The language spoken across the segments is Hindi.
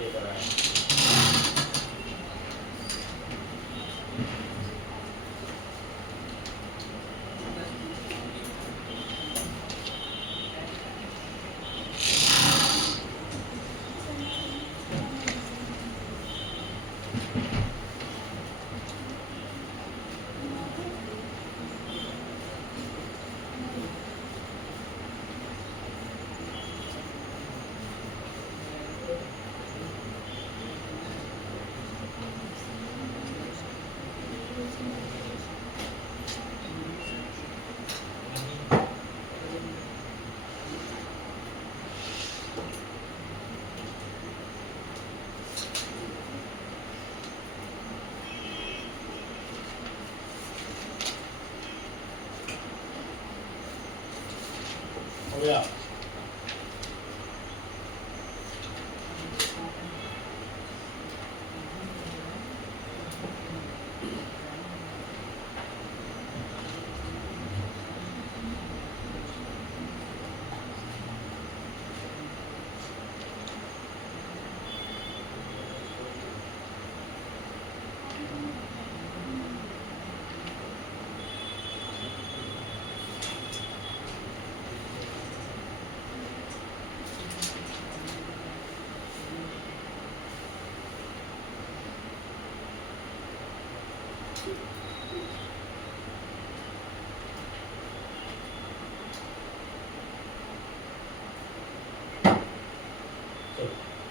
दे रहा है। हो गया।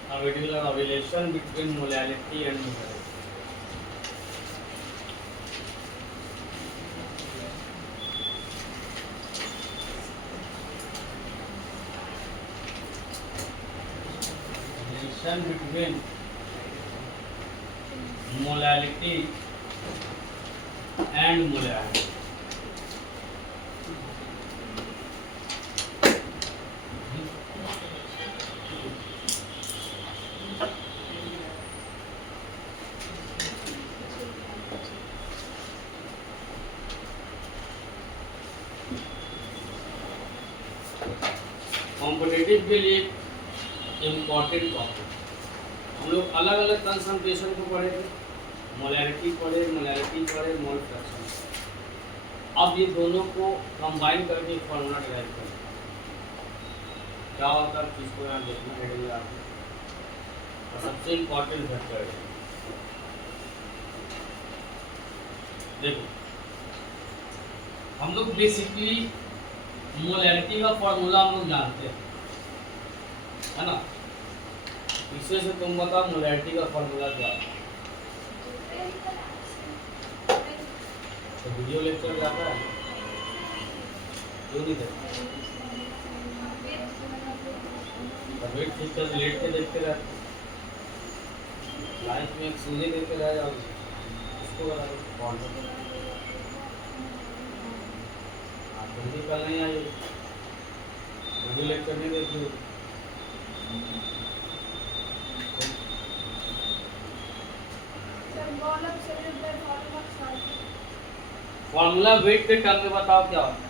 Now it will have a relation between molality and molarity. Relation between molality and molarity. Competitive के लिए इम्पॉर्टेंट टॉपिक हम लोग अलग अलग कंसंट्रेशन को पढ़े थे, मोलैरिटी पढ़े, मोल फ्रैक्शन। अब ये दोनों को कंबाइन करके एक फॉर्मूला डिराइव करें। क्या होता है चीज़ को यहाँ देखना हेडिंग आपको, और सबसे इम्पॉर्टेंट फैक्टर है। देखो हम लोग बेसिकली मोलैरिटी का फॉर्मूला हम लोग जानते हैं, है ना। इसमें से तुम बताओ मोलैरिटी का फॉर्मूला क्या है? तो वीडियो लेक्चर जाता है क्यों नहीं देखते? तबीयत ठीक कर लेट के देखते रहते, लाइफ में एक सूझे देते रह जाओ, उसको जल्दी कल नहीं आई, वीडियो लेक्चर नहीं देखी। फॉर्मूला वेट के टर्म में बताओ क्या होता है?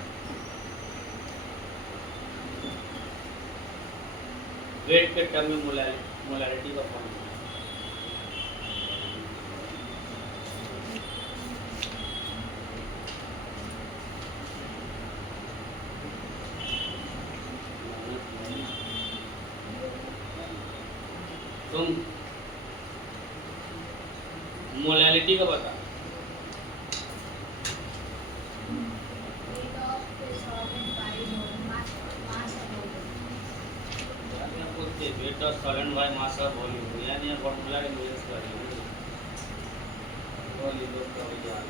वेट के टर्म में मोलैरिटी का फॉर्मूला तुम मोलैरिटी का बता। Weight of solid by mass of volume, यानी फॉर्मूला के यूज करेंगे तो लिखो तो यार।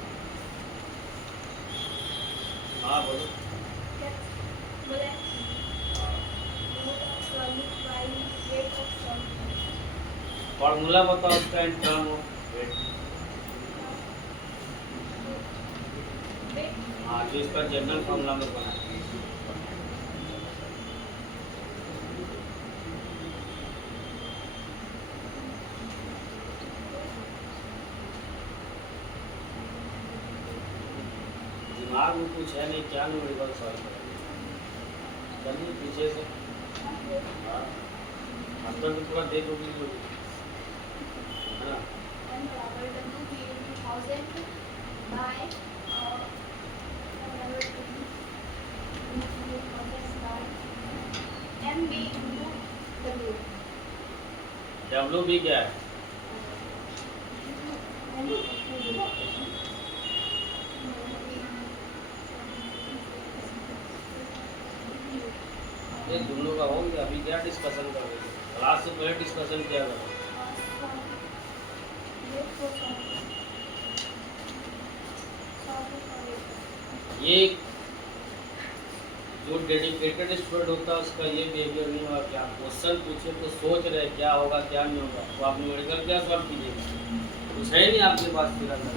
हां बोलो। फॉर्मूला बताओ उसका इन टर्म ऑफ वेट। हाँ जो इसका जनरल फॉर्मूला में बना है। दिमाग में कुछ है नहीं, क्या न्यूमेरिकल सॉल्व करेंगे? चलिए पीछे से हाँ अंदर तो पूरा देखोगे जो ना। m बराबर w b into 1000 by m b into w। W B क्या है? ये दोनों का हो गया। अभी क्या डिस्कशन कर रहे हैं? क्लास से पहले डिस्कशन किया करो। ये जो डेडिकेटेड स्टूडेंट होता है उसका ये बिहेवियर नहीं होगा कि आप क्वेश्चन पूछे तो सोच रहे क्या होगा क्या नहीं होगा, तो आप न्यूमेरिकल क्या सॉल्व कीजिएगा? कुछ है ही नहीं आपके पास फिर अंदर।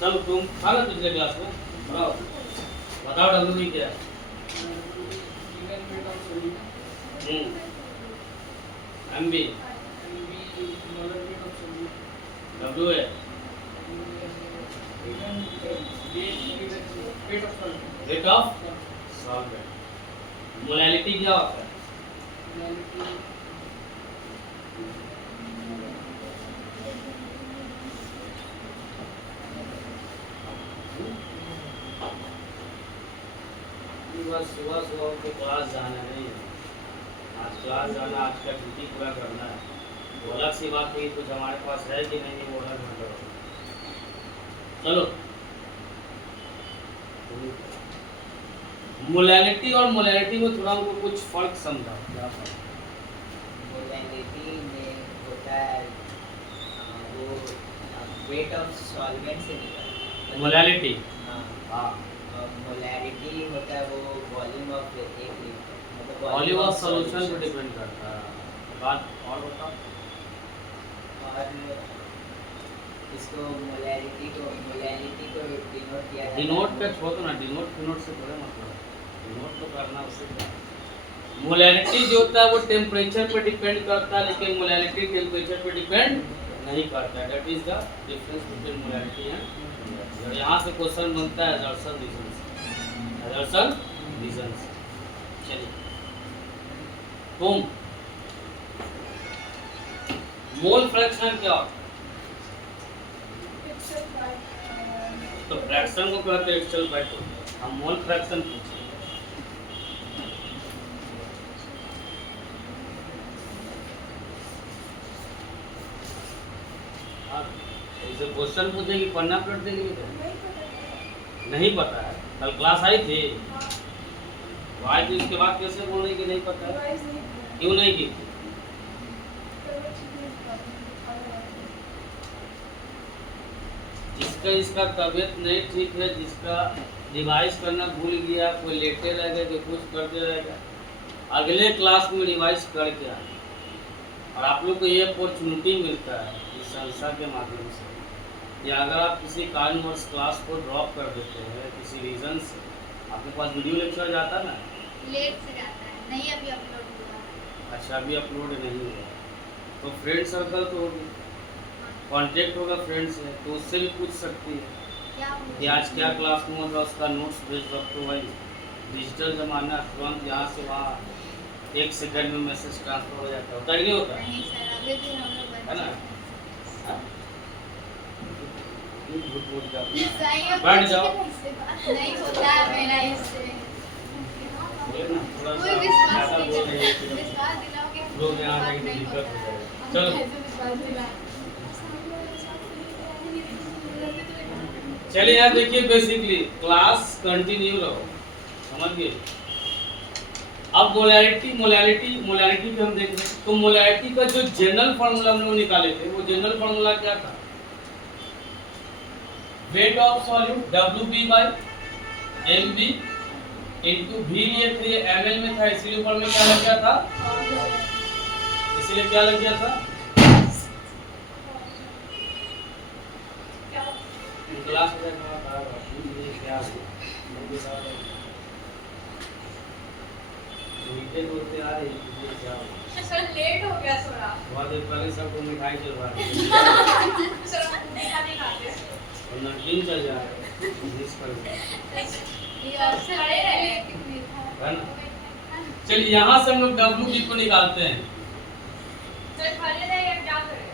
चलो तुम था ना पिछले क्लास में, बताओ डब्ल्यू बी क्या है? एम बी डब्ल्यू है रेट ऑफ सॉल्वेंट। मोलैलिटी क्या होता है? बस सुबह के क्लास जाना नहीं है, आज क्लास जाना, आज का ड्यूटी पूरा करना है। वो अलग सी बात है, कुछ हमारे पास है कि नहीं वो अलग मतलब। चलो मोलैलिटी और मोलैरिटी में थोड़ा हमको कुछ फर्क समझाओ। क्या फर्क? मोलैलिटी में होता है वो वेट ऑफ सॉल्वेंट से निकलता है। मोलैलिटी हाँ, मोलैरिटी होता है वो वॉल्यूम ऑफ एक लिक्विड, वॉल्यूम ऑफ सॉल्यूशन पे डिपेंड करता है। बात और बताओ। और इसको मोलैलिटी को डिनोट किया जाता है। डिनोट का छोड़ो ना, डिनोट से थोड़ा मतलब, डिनोट तो करना उससे क्या। मोलैलिटी जो होता है वो टेम्परेचर पे डिपेंड करता है, लेकिन मोलैलिटी टेम्परेचर पे डिपेंड नहीं करता है। That is the difference between molality and. यहाँ से क्वेश्चन बनता है एजर्शन रीजंस। चलिए तुम मोल फ्रैक्शन क्या होता है? तो फ्रैक्शन को कहते हैं एक्सेल बाय टू। हम मोल फ्रैक्शन पूछे। इसे क्वेश्चन पूछेगी, पन्ना पलट देंगे क्या? नहीं पता है। कल क्लास आई थी, आज तो इसके बाद कैसे बोलने की नहीं पता है? क्यों नहीं की? जिसका इसका तबीयत नहीं ठीक है, जिसका रिवाइज करना भूल गया, कोई लेटे रह गया, कोई कुछ करते रहेगा, अगले क्लास में रिवाइज करके आए। और आप लोग को ये अपॉर्चुनिटी मिलता है इस संस्था के माध्यम से, या अगर आप किसी कारणवश क्लास को ड्रॉप कर देते हैं किसी रीज़न से, आपके पास वीडियो लेक्चर जाता है ना, लेट से जाता है, नहीं अभी अपलोड हुआ। अच्छा अभी अपलोड नहीं हुआ, तो फ्रेंड सर्कल तो कांटेक्ट होगा फ्रेंड से, तो उससे भी पूछ सकती है कि आज क्या क्लास में होगा, उसका नोट्स भेज रखो। भाई डिजिटल ज़माना, तुरंत यहाँ से वहाँ 1 सेकंड में मैसेज ट्रांसफर हो जाता है। होता ही नहीं होता नहीं सर, अभी भी हम लोग है ना? झूठ बोल के अपना बैठ जाओ। नहीं होता है मेरा इससे। बोले ना थोड़ा कोई सा विश्वास ज़्यादा नहीं बोल रहे हैं कि विश्वास दिलाओगे लोग यहाँ आने की दिक्कत हो जाएगी। चलो चलिए यार देखिए, बेसिकली क्लास कंटिन्यू रहो, समझ गए? अब मोलैरिटी पे हम देख रहे हैं। तो मोलैरिटी का जो जनरल फार्मूला हम लोग निकाले थे, वो जनरल फार्मूला क्या था? Weight of solute WB by MB into V लिए थे, ml में था, इसीलिए ऊपर में क्या लग गया था? इसीलिए क्या लग गया था? क्लास में क्या सर लेट हो गया थोड़ा। बहुत देर पहले सबको मिठाई चलवा रहे सर हम मीठा नहीं खाते। और नमकीन चल जा रहा है मिस कर है ना। चलिए यहाँ से हम लोग WB को निकालते हैं। सर खड़े रहिए, क्या करें?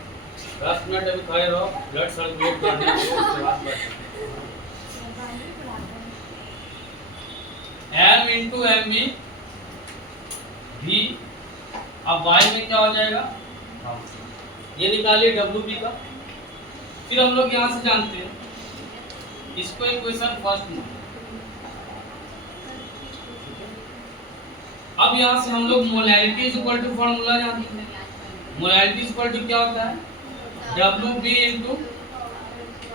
10 मिनट अभी खड़े रहो, ब्लड सर्कुलेट करने दो, उसके बाद बैठो। m इंटू एम बी भी, अब y में क्या हो जाएगा, ये निकालिए डब्ल्यू बी का। फिर हम लोग यहाँ से जानते हैं इसको इक्वेशन फर्स्ट में। अब यहाँ से हम लोग molarity is equal to formula जानते हैं। मोलैरिटी इज इक्वल टू क्या होता है, डब्ल्यू बी इंटू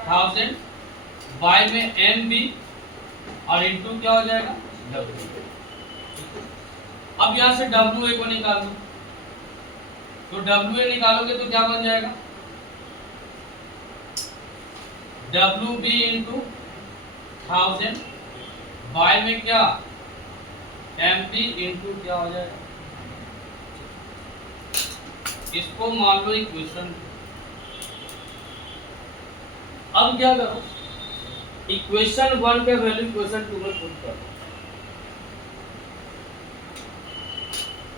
1000, वाई में एम बी और इंटू क्या हो जाएगा डब्ल्यू। अब यहाँ से डब्ल्यू ए को निकाल दो, तो डब्ल्यू ए निकालोगे तो क्या बन जाएगा, डब्ल्यू बी इंटू 1000, वाई में क्या एम बी इंटू क्या हो जाएगा, इसको मान लो इक्वेशन। अब क्या करो, इक्वेशन 1 का वैल्यू इक्वेशन 2 में पुट करो।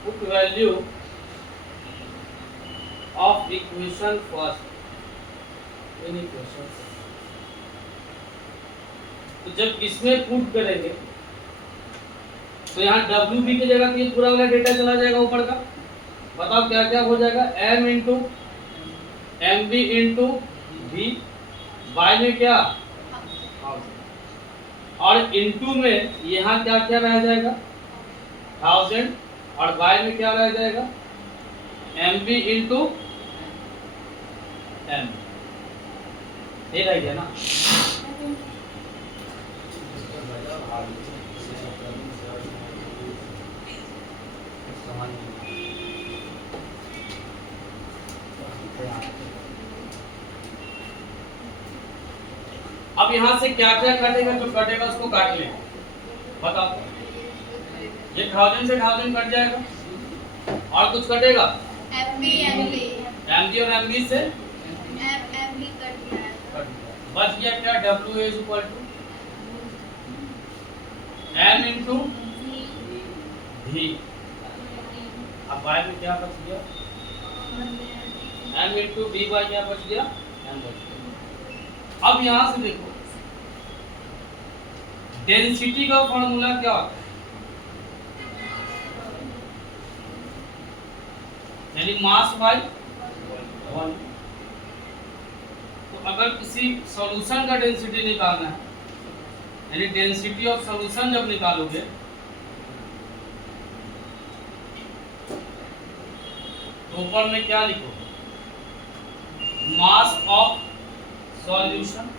Put value of equation first in equation. तो जब इसमें पुट करेंगे तो यहाँ डब्ल्यू बी की जगह ये पूरा वाला डेटा चला जाएगा ऊपर का। बताओ क्या क्या हो जाएगा, M into M B into B, by में क्या और इंटू में यहाँ क्या क्या रह जाएगा 1000, और वाई में क्या रह जाएगा एम बी इंटू एम, ये रह गया ना। अब यहाँ से क्या क्या कटेगा, जो कटेगा उसको काट लें। बताओ, ये 1000 से 1000 कट जाएगा, और कुछ कटेगा एमबी एमबी और एमबी से एमबी कट गया, बच गया क्या, W is equal to M into भी। अब वाई में क्या बच गया, एम इंटू बी, वाई क्या बच गया, एम बच गया। अब यहां से देखो डेंसिटी का फॉर्मूला क्या होता है, यानी मास बाय वॉल्यूम। तो अगर किसी सॉल्यूशन का डेंसिटी निकालना है, यानी डेंसिटी ऑफ सॉल्यूशन जब निकालोगे तो ऊपर में क्या लिखोगे, मास ऑफ सॉल्यूशन,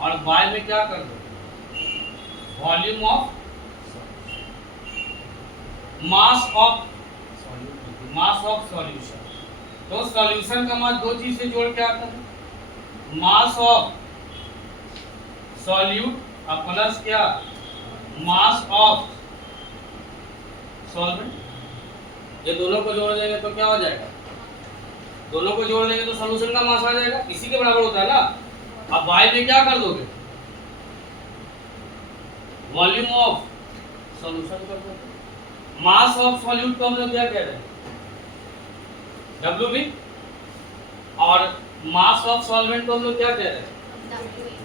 और बाय में क्या कर दो volume of mass of solution. तो सॉल्यूशन का मास दो चीज से जोड़ के आता है, मास ऑफ सॉल्यूट और प्लस क्या मास ऑफ सॉल्वेंट। ये दोनों को जोड़ देंगे तो क्या हो जाएगा, दोनों को जोड़ देंगे तो सॉल्यूशन का मास आ जाएगा, इसी के बराबर होता है ना। अब y में क्या कर दोगे, वॉल्यूम ऑफ सॉल्यूशन कर दोगे। मास ऑफ सॉल्यूट को हम लोग क्या कह रहे हैं, डब्ल्यू बी, और मास ऑफ सॉल्वेंट को हम लोग क्या कह रहे हैं,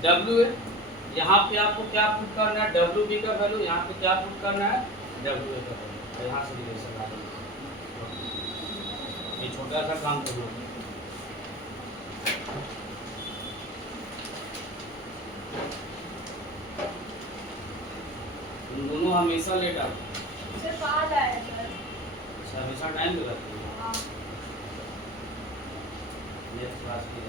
डब्ल्यू ए। यहाँ पे आपको क्या पुट करना है, डब्ल्यू बी का वैल्यू, यहाँ पे क्या पुट करना है, डब्ल्यू ए का वैल्यू। यहाँ से रिलेशन आ जाएगा, ये छोटा सा काम करो। तुम दोनों हमेशा लेट आते, सिर्फ आज आया सर। हमेशा टाइम पे करते हो। हाँ। नेक्स्ट क्लास की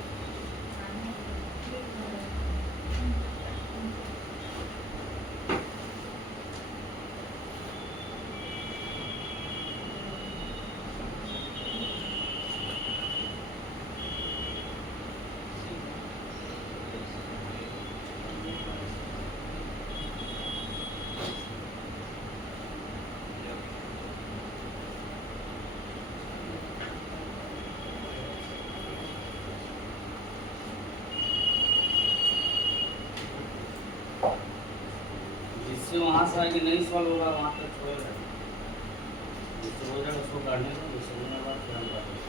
वहाँ से आगे नहीं सॉल्व होगा, वहाँ तक छोड़ेगा, जिससे हो जाएगा उसको काटने का, जिससे होने के बाद फिर हम काटेंगे।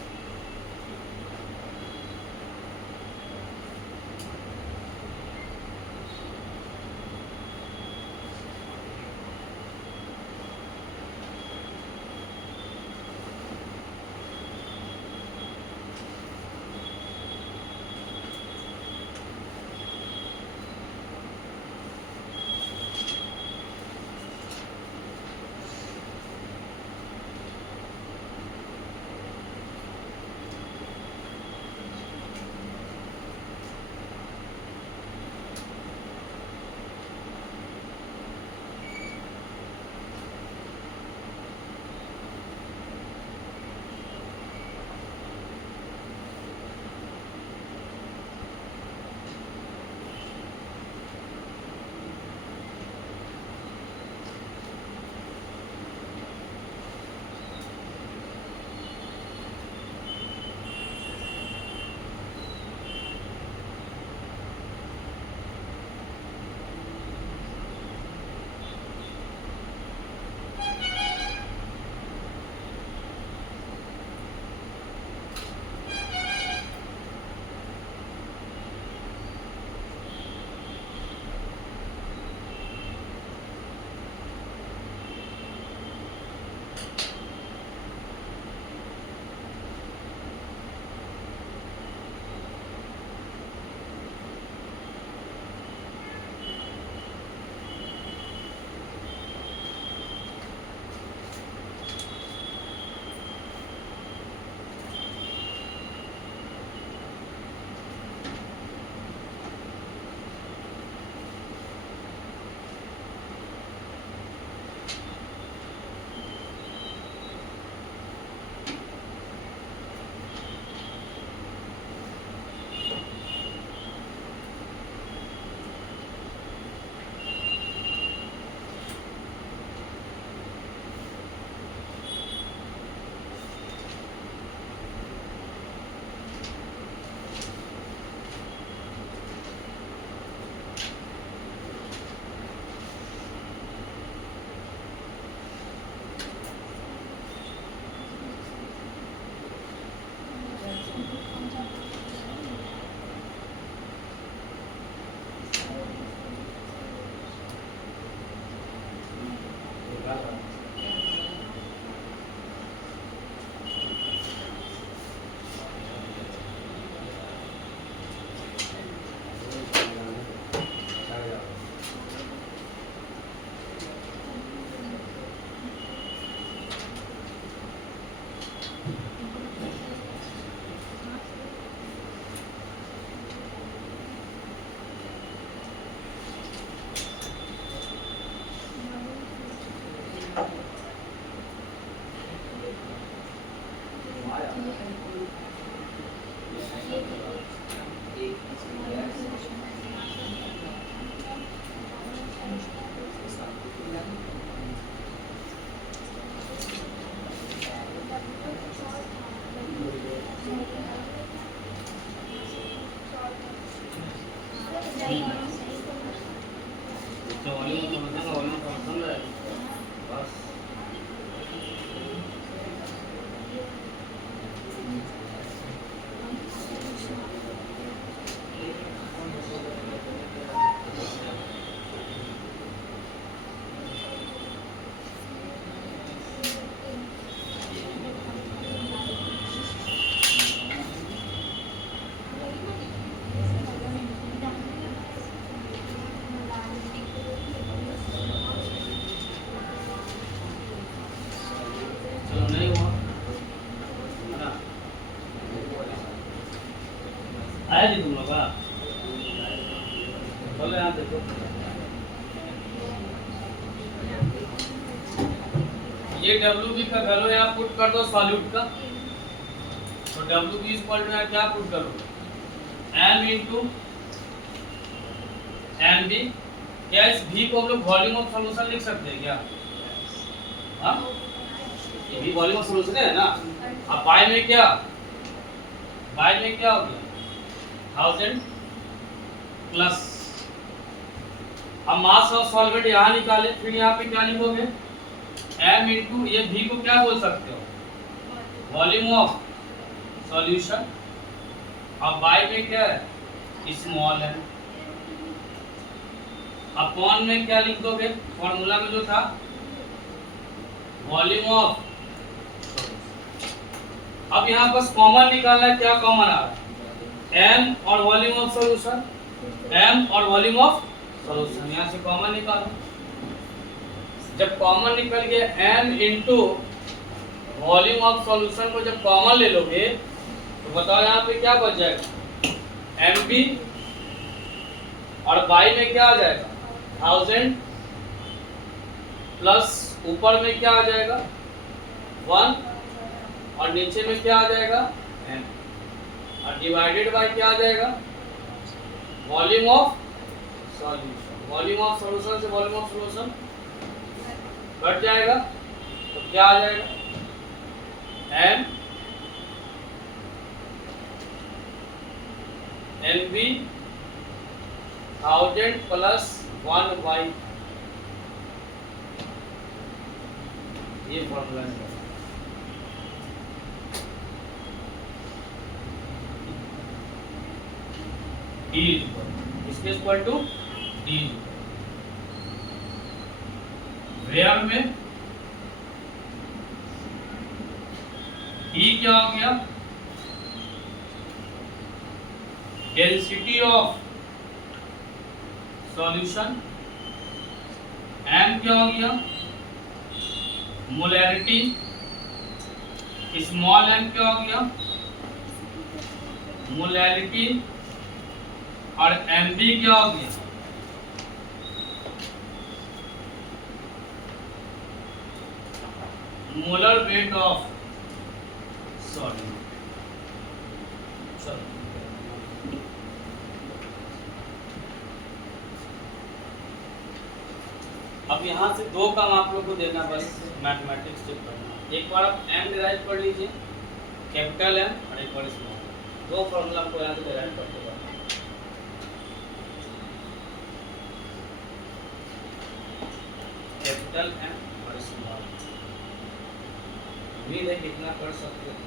तो वॉल्यूम सॉल्यूशन का वॉल्यूम सॉल्यूशन रहेगा बस। चलो नहीं हुआ है ना, आया जी तुम लोग का। चलो यहाँ देखो, ये WB का वैल्यू यहाँ पुट कर दो सॉल्यूट का। तो WB इक्वल टू क्या पुट करो, M इंटू MB। क्या इस V को हम लोग वॉल्यूम ऑफ सॉल्यूशन लिख सकते हैं क्या? हाँ, ये भी वॉल्यूम ऑफ सॉल्यूशन है ना। अब बाय में क्या हो गया 1000 प्लस। अब मास ऑफ सॉल्वेंट यहाँ निकाले, फिर यहाँ पे क्या लिखोगे M इंटू ये V को क्या बोल सकते हो वॉल्यूम ऑफ सॉल्यूशन। अब बाय में क्या है स्मॉल है। अपॉन में क्या लिख दोगे फॉर्मूला में जो था वॉल्यूम ऑफ। अब यहाँ बस कॉमन निकालना है, क्या कॉमन आ रहा है M और वॉल्यूम ऑफ सॉल्यूशन, M और वॉल्यूम ऑफ सॉल्यूशन। यहाँ से कॉमन निकालो, जब कॉमन निकल गया M into volume of solution को जब कॉमन ले लोगे तो बताओ यहाँ पे क्या बच जाएगा MB और बाई में क्या आ जाएगा 1000 प्लस ऊपर में क्या आ जाएगा 1 और नीचे में क्या आ जाएगा M और डिवाइडेड बाय क्या आ जाएगा volume of solution. Volume of solution से वॉल्यूम ऑफ सॉल्यूशन कट जाएगा तो क्या आ जाएगा M MB 1000 प्लस 1 बाई ये फॉर्मूला है। D इसके इक्वल टू D वेयर में E क्या हो गया डेंसिटी ऑफ सॉल्यूशन। M क्या हो गया मोलैरिटी। स्मॉल m क्या हो गया मोलैरिटी और MB क्या हो गया मोलर वेट ऑफ सॉल्यूट। अब यहाँ से दो काम आप लोग को देना बस मैथमेटिक्स से पढ़ना। एक बार आप M डिराइव कर लीजिए कैपिटल M और एक बार स्मॉल। दो फॉर्मूला आपको यहाँ से डिराइव करते हैं। कैपिटल M और स्मॉल। उम्मीद है कितना कर सकते हैं।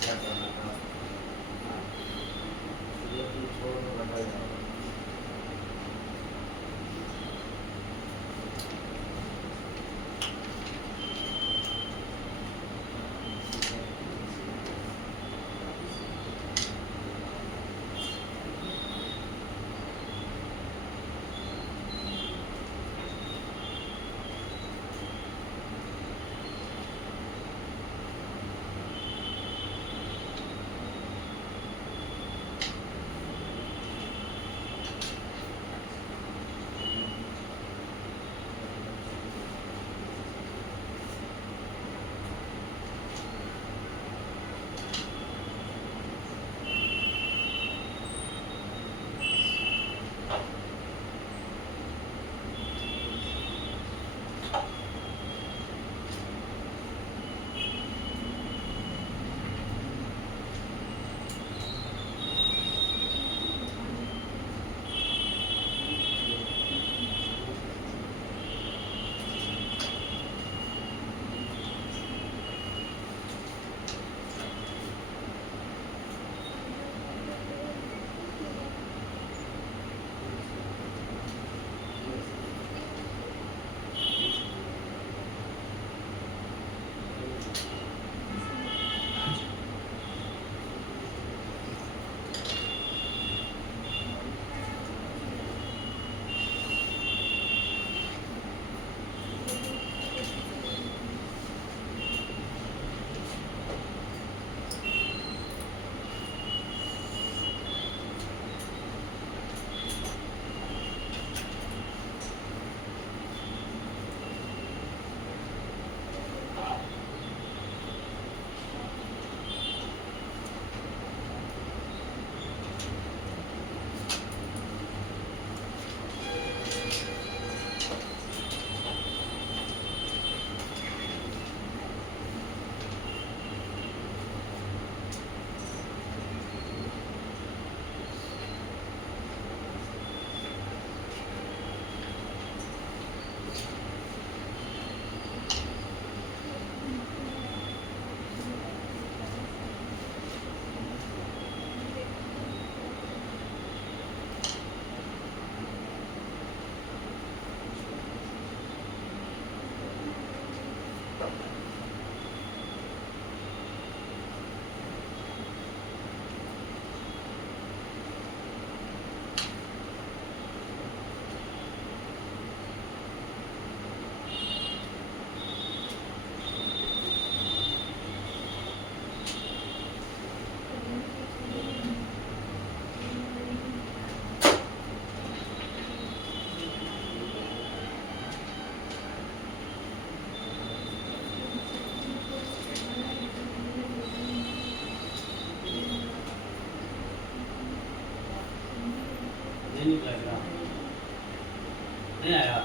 क्या करना था ये छोड़ बता जाओ। नहीं निकला क्या? नहीं आया।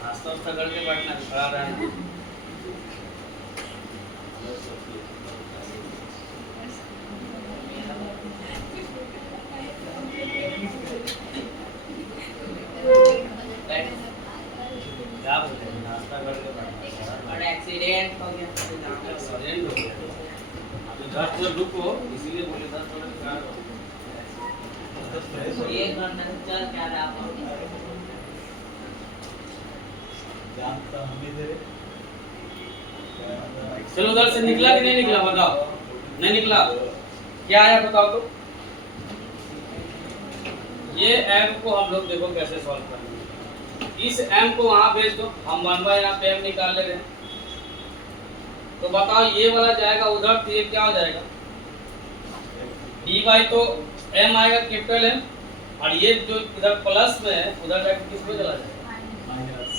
नाश्ता वास्ता करके बैठना, खड़ा रहना। क्या बोलते हैं, नाश्ता करके बैठना। और एक्सीडेंट हो गया एक्सीडेंट हो गया। अभी 10 मिनट रुको, इसीलिए बोले 10 मिनट क्या करो। ये घंटा से चल क्या रहा है चलो उधर से निकला कि नहीं निकला बताओ। नहीं निकला, क्या आया बताओ तो। ये m को हम लोग देखो कैसे सॉल्व करेंगे। इस m को वहां भेज दो, हम 1/m यहाँ पे m निकाल ले रहे हैं। तो बताओ ये वाला जाएगा उधर, तो ये क्या हो जाएगा, dy तो m आएगा कैपिटल M, और ये जो इधर प्लस में है उधर जाके किस पे चला जाएगा, माइनस।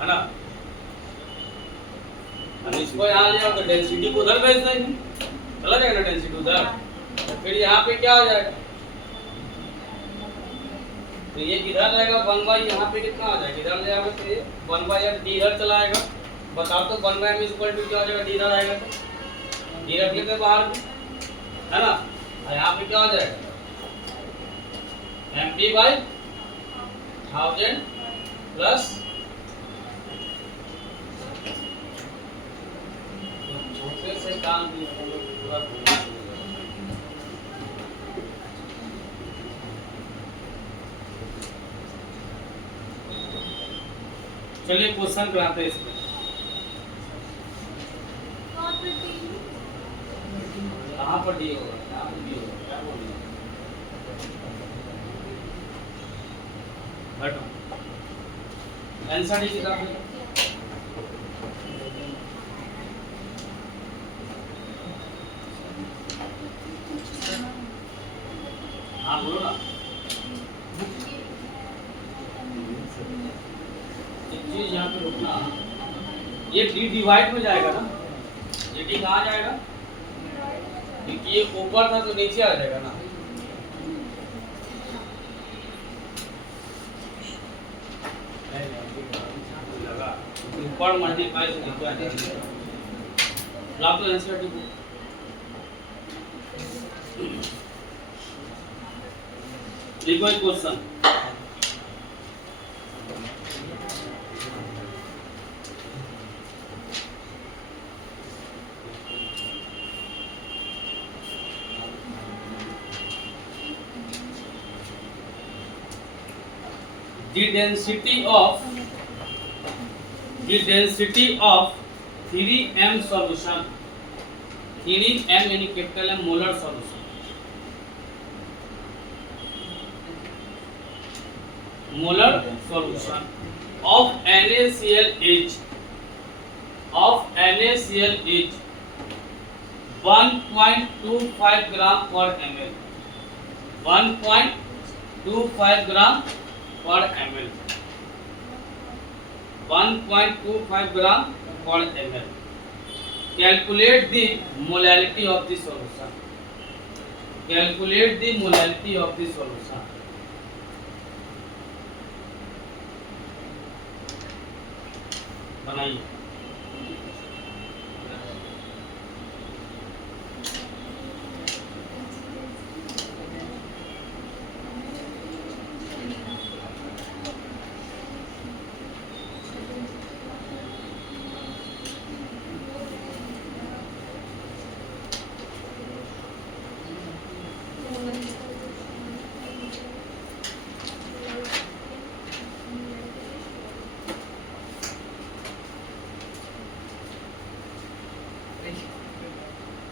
है ना। अब इसको यहाँ ले आओ तो डेंसिटी को उधर भेज देंगे, चला जाएगा ना डेंसिटी उधर। तो फिर यहाँ पे क्या हो जाएगा, तो ये किधर जाएगा 1/, यहाँ पे कितना आ जाएगा, इधर ले आओगे तो ये 1/m d इधर चला आएगा। बताओ तो 1/m इक्वल टू क्या हो जाएगा, d इधर आएगा तो d रख लेते बाहर में, है ना। और यहाँ पे क्या हो जाएगा, md/1000 प्लस छोटे से काम भी हम लोग पूरा भूलना चाहिए। चलिए क्वेश्चन कराते हैं इसमें। कहाँ पर डी होगा, कहाँ पर डी होगा, क्या बोल रहे हैं, बैठो। आंसर डी किताब में हाँ बोलो ना। एक चीज यहाँ पे रुकना, ये डी डिवाइड में जाएगा ना, ये डी कहाँ जाएगा, क्योंकि ये ऊपर था तो नीचे आ जाएगा ना। लगा ऊपर मल्टीप्लाई से नीचे आ जाएगा। ला तो आंसर डी लिखो एक question. The density of 3m solution, 3m यानी capital M molar solution, molar solution of NaCl is 1.25 gram per ml, 1.25 gram per ml, 1.25 gram per ml. Calculate the molality of the solution. Calculate the molality of the solution. बनाइए।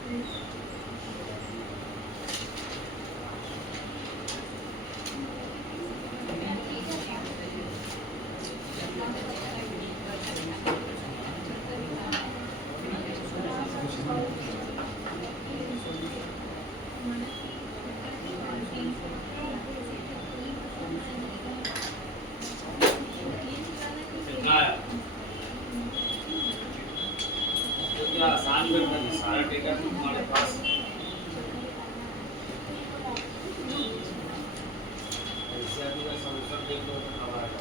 कितना आया? तो क्या आसान कर देना, सारा डेटा तुम्हारे पास ऐसे अभी का सॉल्यूशन देख लो तो कब आएगा।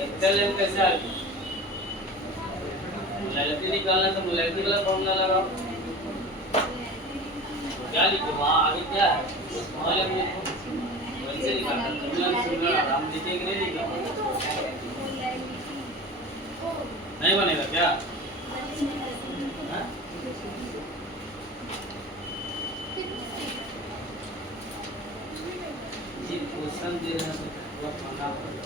एक्सेल कैसे आ गई? मोलैरिटी निकालना है तो मोलैरिटी वाला फॉर्मूला लगाओ। क्या लिखे वहाँ आगे क्या है? वहाँ वैसे निकालना हम लिखेंगे नहीं लिखा नहीं बनेगा क्या? जी क्वेश्चन दे रहे हैं तो पूरा पढ़ना पड़ेगा,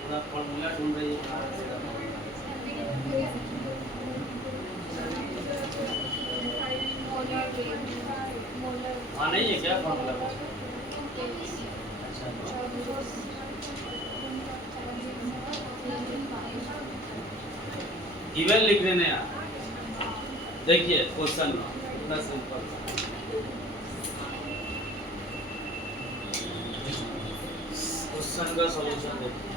पूरा फॉर्मूला ढूंढ रही है कहाँ से वहाँ नहीं है क्या फॉर्मूला? गिवन लिख देने हैं। देखिए क्वेश्चन इतना सिंपल, क्वेश्चन का सॉल्यूशन देखिए।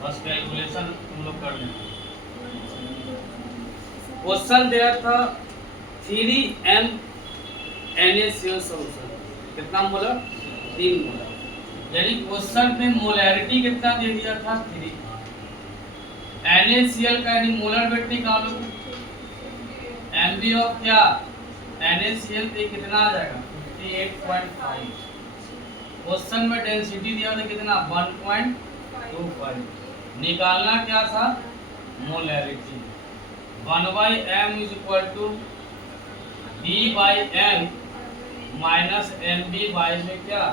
बस कैलकुलेशन तुम लोग कर लेना। क्वेश्चन दिया था 3m NaCl सॉल्यूशन, कितना मोलर? 3 मोलर। यानी क्वेश्चन में मोलैरिटी कितना दे दिया था? 3। NaCl का यानी मोलर वेट निकालो। MB ऑफ क्या? NaCl पे कितना आ जाएगा? 58.5। क्वेश्चन में डेंसिटी दिया था कितना? 1.25। निकालना क्या था? Molarity. 1/m is equal to D/m minus MB by में क्या?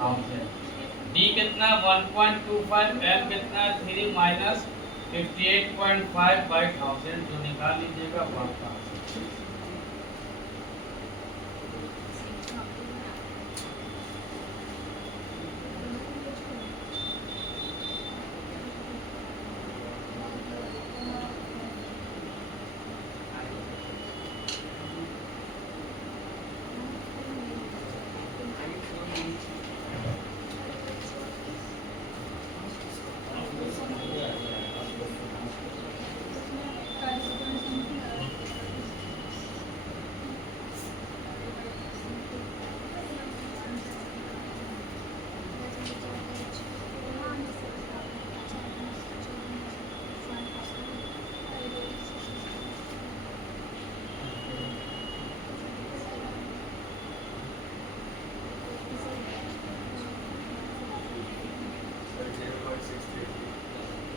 1000। D कितना? 1.25। M कितना? 3 माइनस 58.5/1000 जो निकाल लीजिएगा आपका।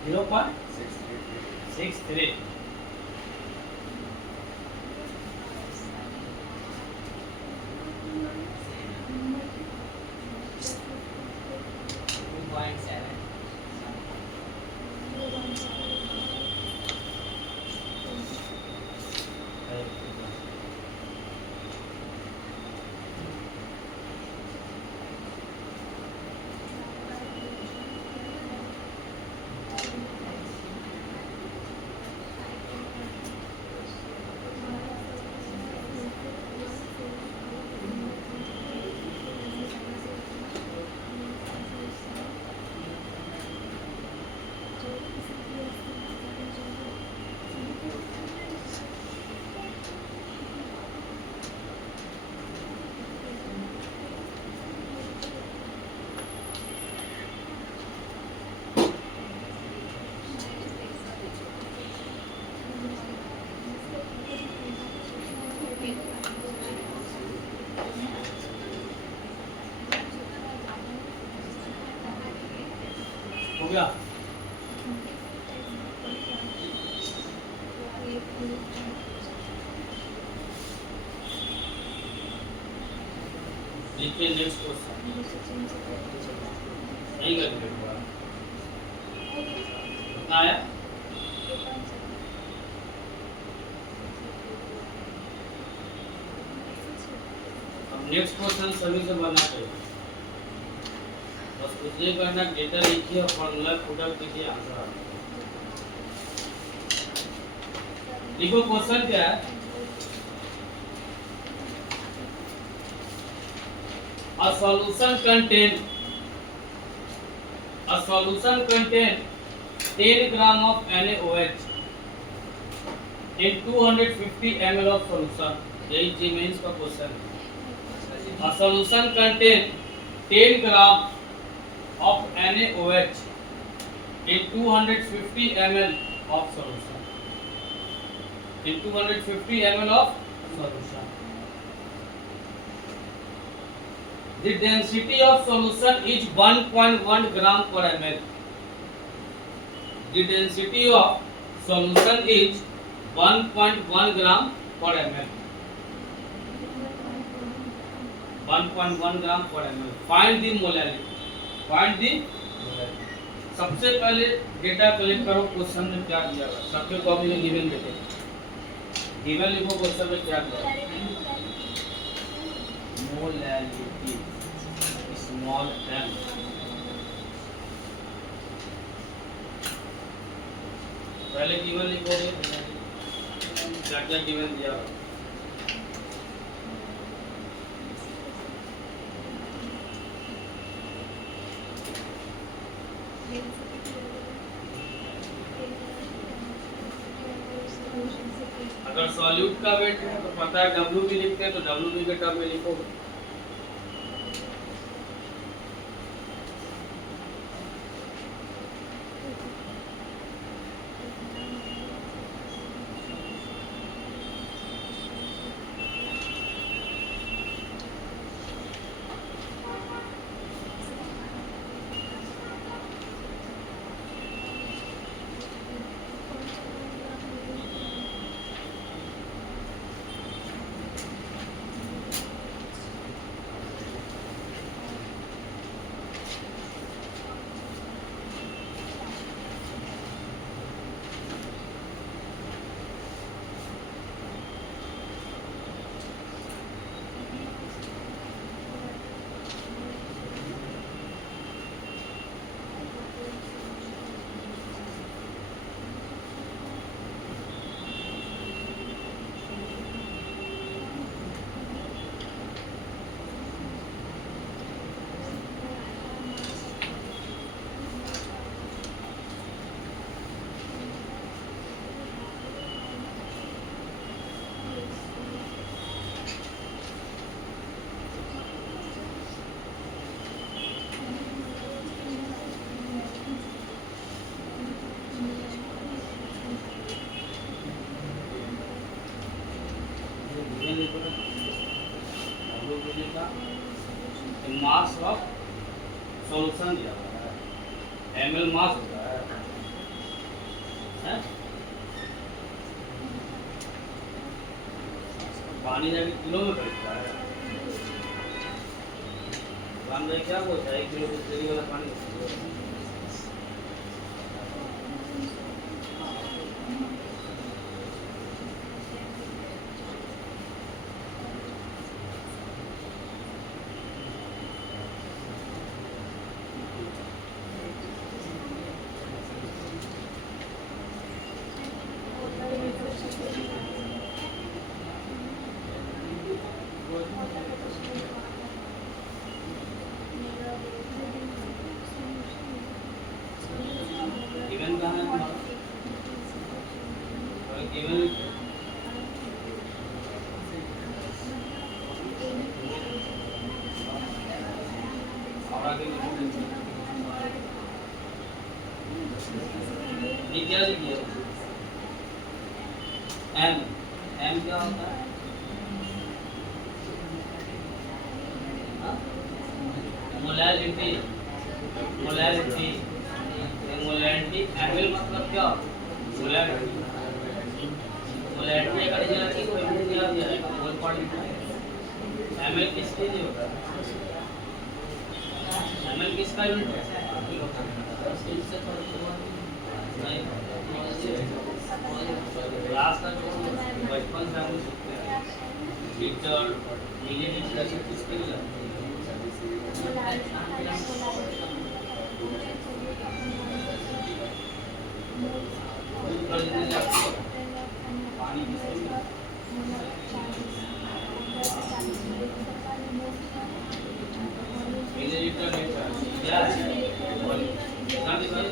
0.63. 2.7. हो गया? देखिए नेक्स्ट क्वेश्चन नहीं कर कितना आया? अब नेक्स्ट क्वेश्चन सभी से बनना चाहिए, बस कुछ नहीं करना, डेटा लिखिए और फॉर्मूला पुट अप कीजिए, आंसर आ जाएगा। देखो क्वेश्चन क्या है, a solution contain 10 gram of NaOH in 250 ml of solution। यही जी मेंस का क्वेश्चन है। A solution contain 10 gram of NaOH in 250 ml of solution। In 250 ml of solution, the density of solution is 1.1 gram per ml। The density of solution is 1.1 gram per ml। 1.1 gram per ml। Find the molarity। Find the molarity। सबसे पहले डेटा कलेक्ट करो, क्वेश्चन में क्या दिया हुआ है, सबके कॉपी में गिवन देते हैं, गिवन लिखो क्वेश्चन में क्या दिया है। Molarity small m। पहले गिवन लिखोगे क्या क्या गिवन दिया हुआ है। अगर सॉल्यूट का वेट है तो पता है डब्ल्यू भी लिखते हैं, तो डब्ल्यू भी के टर्म में लिखो। मास ऑफ सॉल्यूशन दिया हुआ है, ml मास होता है, हैं? पानी जाके किलो में खरीदता है। राम भाई क्या बोलता है, 1 किलो बिस्लरी वाला पानी गिवन कहाँ है तुम्हारा? और गिवन और आगे ये क्या लिख दिया? एम एम क्या होता है? मोलैलिटी मोलैलिटी मोलैलिटी एमएल मतलब क्या? मोलैलिटी मोलैलिटी अगर दिया थी तो एमएल दिया जाएगा मोल पर एमएल किसके लिए होता है? एमएल किसका यूनिट है? नहीं क्लास का जो बचपन से हम सीखते हैं टीचर मीडिया डिस्कशन किसके लिए लगता है? पानी किसके लिए? मिलीलीटर लीटर क्या है? कितना दिखाई?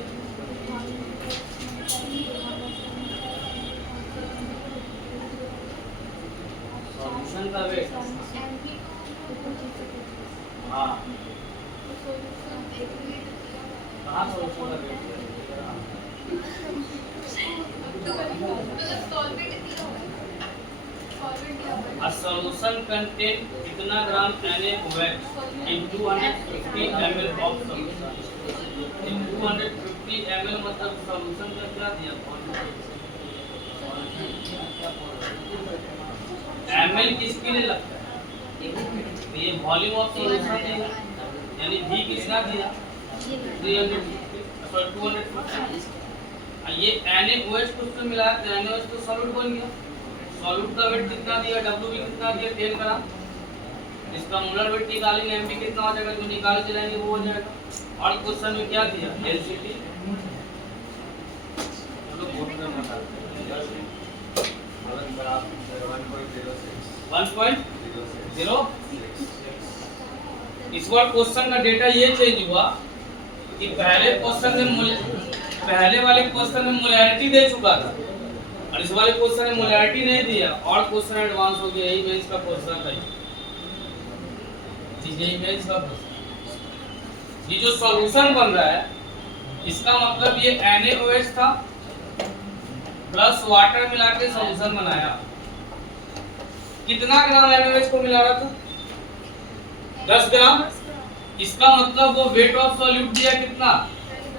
सॉल्यूशन का वेट हाँ कहाँ सॉल्यूशन का वेट A solution contain कितना ग्राम NaOH in 250 ml of solution? In 250 ml मतलब solution का क्या दिया? ml किसके लिए लगता है? ये वॉल्यूम ऑफ सॉल्यूशन देगा, यानी V किसका दिया? 250। ये NaOH को उसमें मिलाया तो NaOH तो सॉल्यूट बन गया। सॉल्यूट का वेट कितना दिया? WB कितना दिया? 10 ग्राम। इसका मोलर वेट निकालेंगे, MB कितना हो जाएगा? जो निकाल के लाएंगे वो हो जाएगा। और क्वेश्चन में क्या दिया? डेंसिटी चलो बोर्ड में बता 1.06। इस बार क्वेश्चन का डेटा ये चेंज हुआ कि पहले वाले क्वेश्चन में मोलैरिटी दे चुका था और इस वाले क्वेश्चन में मोलैरिटी नहीं दिया और क्वेश्चन एडवांस हो गया। यही मेंस का क्वेश्चन था, यही मेंस का क्वेश्चन। ये जो सॉल्यूशन बन रहा है इसका मतलब ये NaOH था प्लस वाटर मिला के सॉल्यूशन बनाया। कितना ग्राम NaOH को मिला रहा था? 10 ग्राम। इसका मतलब वो वेट ऑफ सॉल्यूट दिया कितना?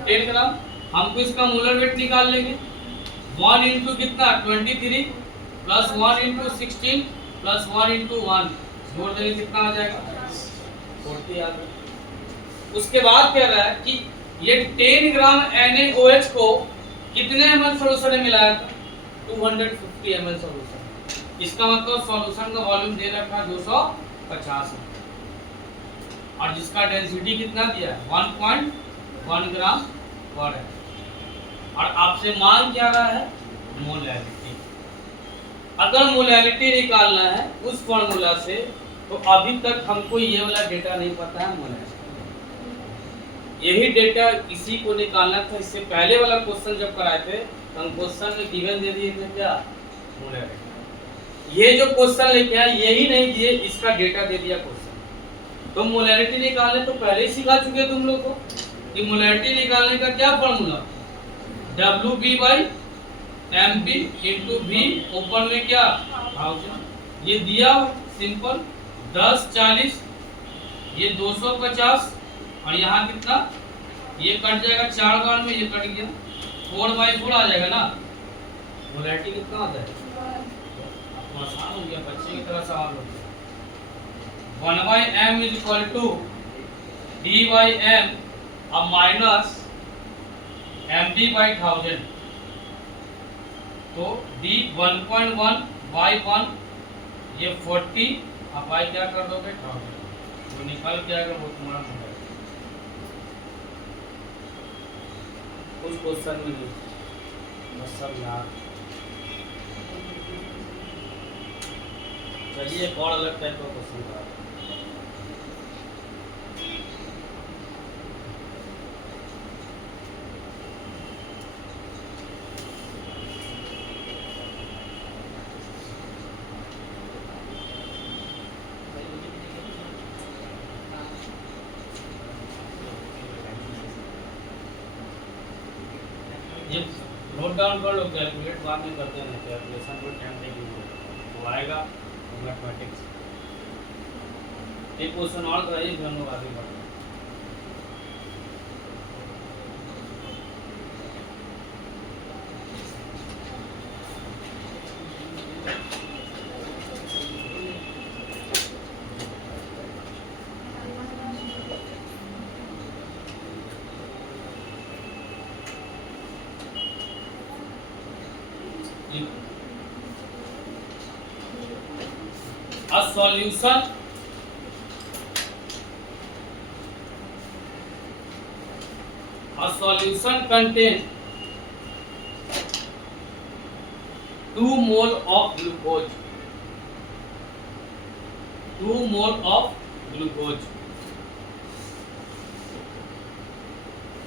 10 ग्राम। हमको इसका मोलर वेट निकाल लेंगे। 1 इंटू कितना? 23 प्लस 1 इंटू 16 प्लस 1 इंटू 1 जोड़ देंगे कितना आ जाएगा? 40 आ गया। उसके बाद कह रहा है कि ये 10 ग्राम NaOH को कितने ml सॉल्यूशन में मिलाया था? 250 ml सॉल्यूशन। इसका मतलब सॉल्यूशन का वॉल्यूम दे रखा 250 और जिसका डेंसिटी कितना दिया है? 1.1 ग्राम पर है। और आपसे मांग क्या रहा है? मोलैरिटी। अगर मोलैरिटी निकालना है उस फॉर्मूला से तो अभी तक हमको ये वाला डेटा नहीं पता है मोलैरिटी। यही डेटा इसी को निकालना था। इससे पहले वाला क्वेश्चन जब कराए थे तो हम क्वेश्चन में गिवन दे दिए थे क्या? मोलैरिटी। ये जो क्वेश्चन लेके आए यही नहीं दिए, इसका डेटा दे दिया क्वेश्चन। तो मोलैरिटी निकालने तो पहले ही सिखा चुके तुम लोग को कि मोलैरिटी निकालने का क्या फॉर्मूला? WB/MB इंटू V ऊपर में क्या? 1000। ये दिया सिंपल 10 40 ये 250 और यहाँ कितना? ये कट जाएगा 4 बार में, ये कट गया 4/4 आ जाएगा ना। मोलैरिटी कितना होता है? आपको आसान हो गया, बच्चे की तरह सवाल हो गया। 1/m is equal to d/m अब माइनस md/1000, तो d 1.1/1 ये 40 अब y क्या कर दोगे 1000, वो निकल के आएगा वो तुम्हारा मोलैरिटी। कुछ क्वेश्चन में नहीं, बस सब याद। चलिए एक और अलग टाइप का क्वेश्चन था। ये नोट डाउन कर लो, कैलकुलेट बाद में करते हैं, कैलकुलेशन को टाइम टेकिंग वो आएगा मैथमेटिक्स। एक क्वेश्चन और कराइए फिर हम लोग आगे बढ़ते हैं। A solution contains 2 mole of glucose. 2 mole of glucose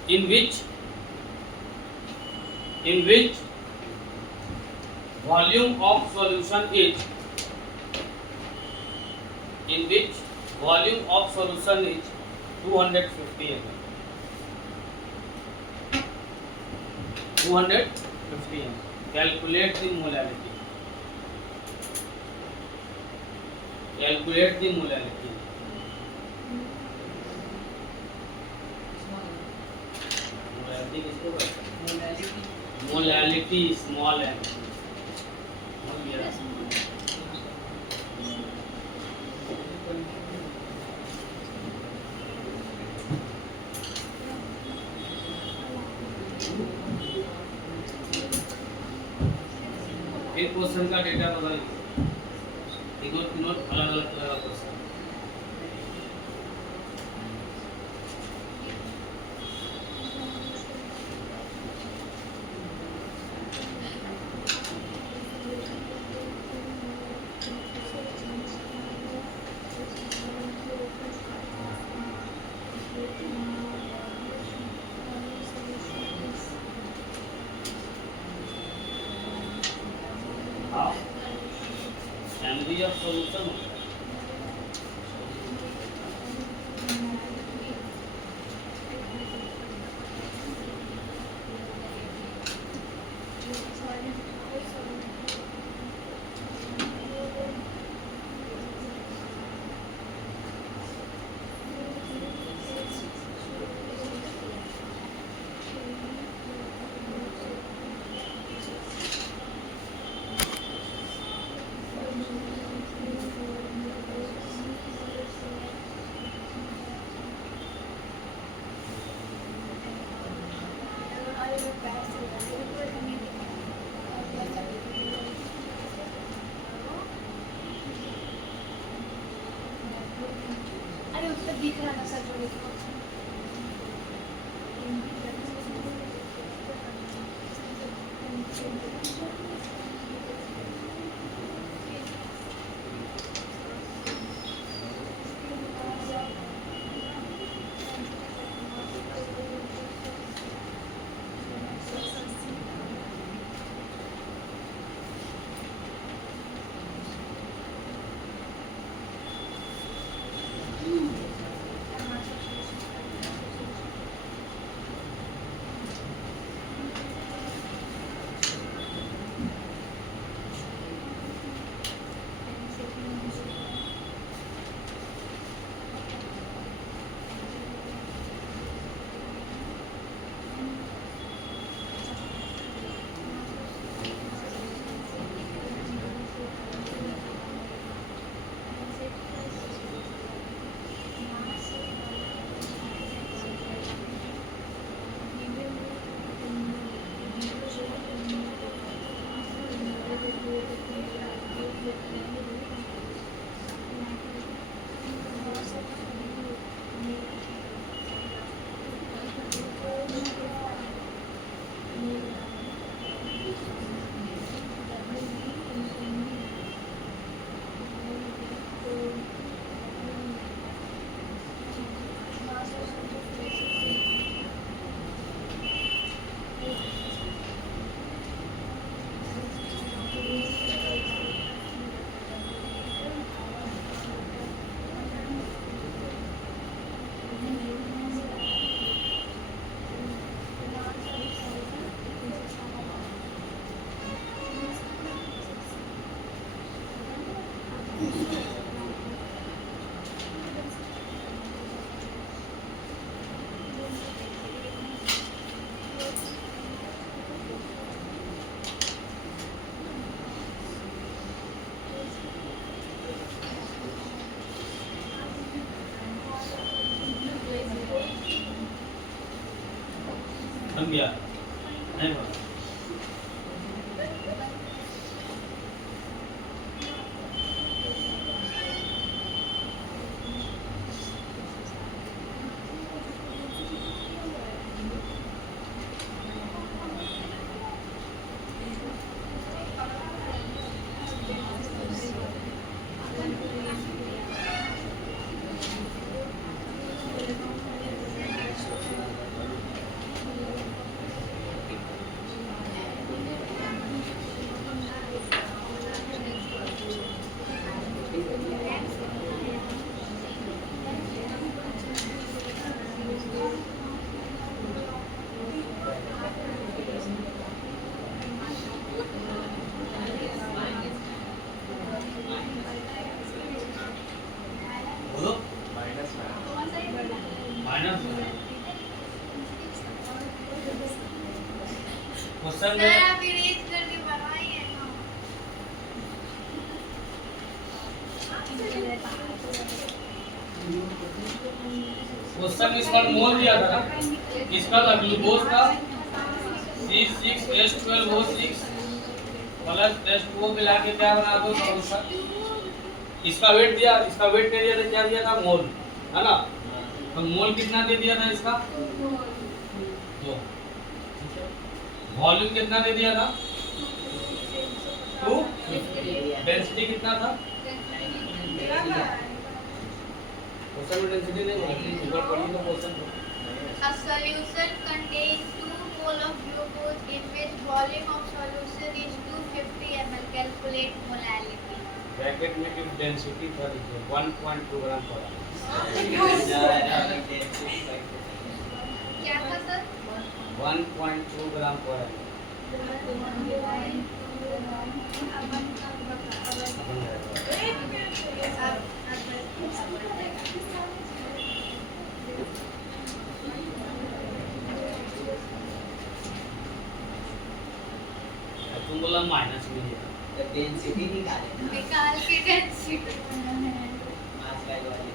in which volume of solution is 250 ml. 250 ml. Calculate the molarity. Molarity किसको कहते हैं? Molarity small m। एक क्वेश्चन का डेटा बताइए, तीनों अलग अलग तरह का क्वेश्चन। MD of solution होता है। अरे उत्तर दिख रहा था सर जो 11 नहीं पता। बोलो माइनस क्वेश्चन में आप इरेज करके बनाइए ना। क्वेश्चन इस बार मोल दिया था ना, इसका था ग्लूकोज का C6H12O6 प्लस H2O मिला के क्या बना दो सॉल्यूशन। इसका वेट दिया, इसका वेट दे दिया था, क्या दिया था मोल, है ना। तो मोल कितना दे दिया था इसका 2, वॉल्यूम कितना दे दिया था 2, डेंसिटी कितना था, क्वेश्चन में डेंसिटी नहीं बोली, ऊपर पढ़ी तो question. A solution contains 2 mole of glucose in which volume of solution is 250 ml. Calculate molality. Bracket में if डेंसिटी था 1.2 ग्राम पर क्या था सर? 1.2 ग्राम पर तुम बोला माइनस में दिया। तो डेंसिटी निकाले ना निकाल के डेंसिटी मास वाली वाली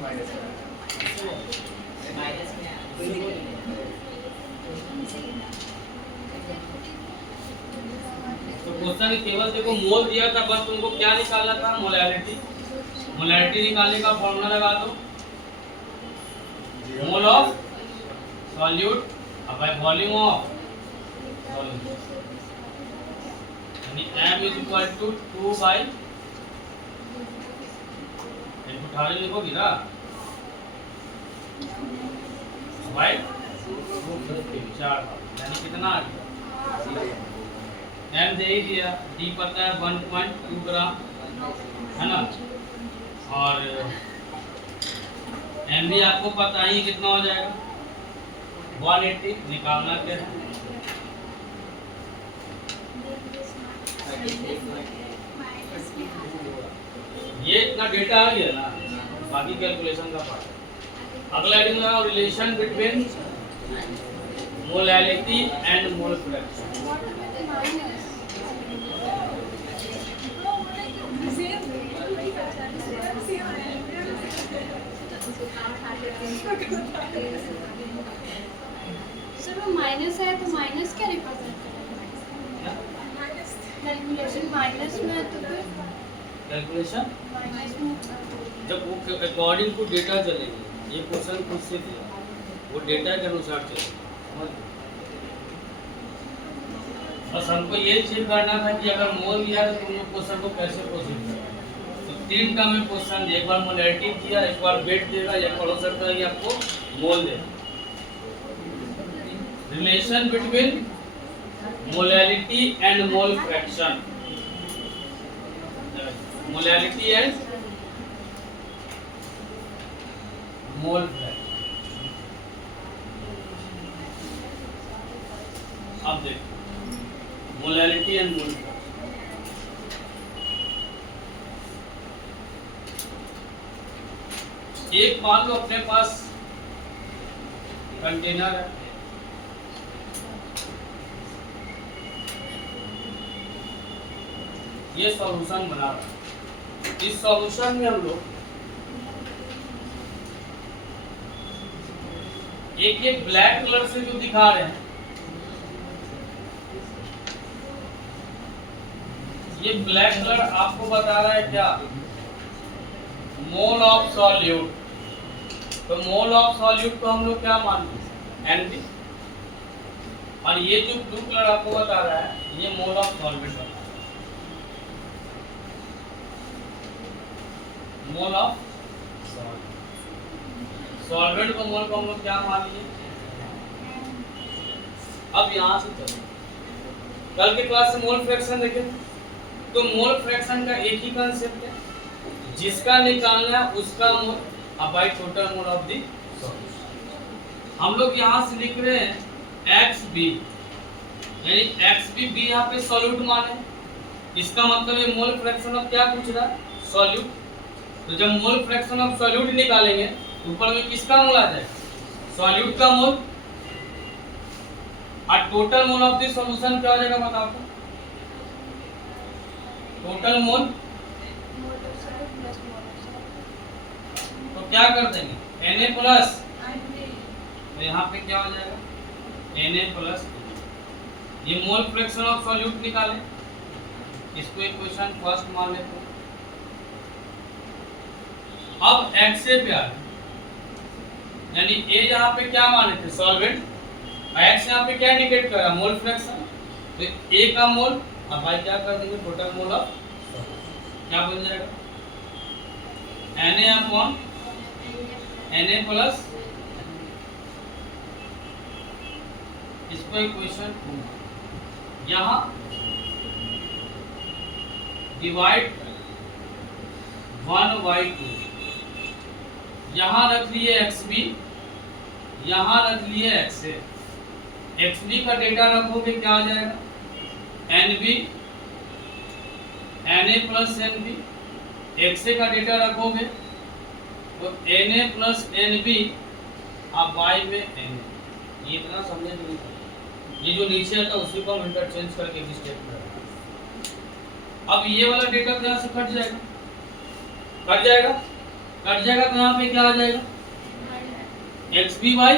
माइनस में कोई नहीं तो क्वेश्चन केवल देखो मोल दिया था, बस तुमको क्या निकालना था मोलैलिटी। मोलैलिटी निकालने का फॉर्मूला लगा दो, mole of solute by volume of solute, यानी m is equal to 2 by इनको ठाड़े लिखोगी ना बाय 4, यानी कितना आ गया m दे ही दिया, d पता है 1.2 ग्राम, है ना, और m भी आपको पता ही कितना हो जाएगा 180। निकालना क्या है, ये इतना डेटा आ गया ना, बाकी कैलकुलेशन का पार्ट है। अगला हेडिंग लगाओ relation between molality and mole fraction. Sir वो माइनस है तो माइनस क्या रिप्रेजेंट करेगा? कैलकुलेशन माइनस में है तो फिर कैलकुलेशन माइनस में जब वो अकॉर्डिंग टू डेटा चलेगी, ये क्वेश्चन खुद से दिया, वो डेटा के अनुसार चलेगा। बस हमको ये चीज करना था कि अगर मोल दिया तो तुम लोग क्वेश्चन को कैसे प्रोसीड करें। तो 3 टर्म में क्वेश्चन दिया, एक बार मोलैरिटी दिया, एक बार वेट देगा, एक बार हो सकता है कि आपको मोल दे। Relation between molarity and mole fraction, molarity and mole fraction. अब देखो मोलैरिटी एंड मोल फ्रैक्शन। एक मान लो अपने पास कंटेनर है, ये सॉल्यूशन बना रहा है। इस सॉल्यूशन में हम लोग एक ये ब्लैक कलर से जो दिखा रहे हैं, ये ब्लैक कलर आपको बता रहा है क्या, मोल ऑफ सॉल्यूट। तो मोल ऑफ सॉल्यूट को हम लोग क्या मानते हैं, एनबी। और ये जो ब्लू कलर आपको बता रहा है, ये मोल ऑफ सॉल्वेंट बता रहा है, मोल ऑफ सॉल्वेंट को मोल को हम लोग क्या मान लिए। अब यहां से चलो, कल के क्लास से मोल फ्रैक्शन देखे, तो मोल फ्रैक्शन का एक ही कंसेप्ट है, जिसका निकालना है उसका मोल अब by total mole of the solution. हम लोग यहाँ से लिख रहे हैं एक्स बी, यानी एक्स बी, बी यहाँ पे सॉल्यूट माने, इसका मतलब ये मोल फ्रैक्शन ऑफ क्या पूछ रहा है, सॉल्यूट। तो जब मोल फ्रैक्शन ऑफ सॉल्यूट निकालेंगे तो ऊपर में किसका मोल आ जाएगा, सॉल्यूट का मोल। और total mole of the solution क्या हो जाएगा बताओ तो, टोटल मोल। तो क्या कर देंगे, Na प्लस, तो यहाँ पे क्या हो जाएगा, Na प्लस। ये मोल फ्रैक्शन ऑफ सॉल्यूट निकाले, इसको इक्वेशन फर्स्ट मान लेते हैं। अब XA पे आ गए, यानी A यहाँ पे क्या माने थे, सॉल्वेंट, और X यहाँ पे क्या इंडिकेट कर रहा है, मोल फ्रैक्शन। तो A का मोल, अब भाई क्या कर देंगे, टोटल मोल ऑफ, क्या बन जाएगा, Na अपॉन Na प्लस, इसको इक्वेशन 2 यहाँ डिवाइड 1/2, यहाँ रख लिए XB, यहाँ रख लिए XA। XB का डेटा रखोगे क्या आ जाएगा, NB, Na plus NB। XA का डेटा रखोगे तो Na प्लस NB, आप y में Na। ये इतना समझे नहीं, ये जो नीचे आता उसी को हम इंटरचेंज करके एक स्टेप में रखा। अब ये वाला डेटा यहाँ से कट जाएगा, कट जाएगा, कट जाएगा, तो यहाँ पे क्या आ जाएगा, XB by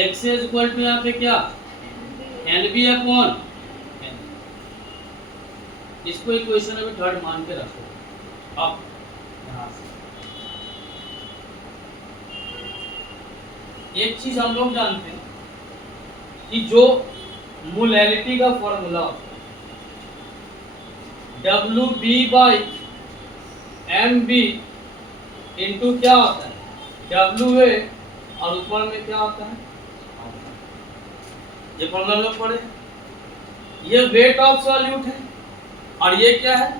XA is equal to यहाँ पे क्या, NB अपॉन। इसको इक्वेशन में थर्ड मान के रखो। अब यहाँ से एक चीज हम लोग जानते हैं कि जो मोलैरिटी का फॉर्मूला होता है WB बाई MB इंटू क्या होता है, WA, और ऊपर में क्या होता है, ये फॉर्मूला लोग पढ़े। ये वेट ऑफ सॉल्यूट है और ये क्या है,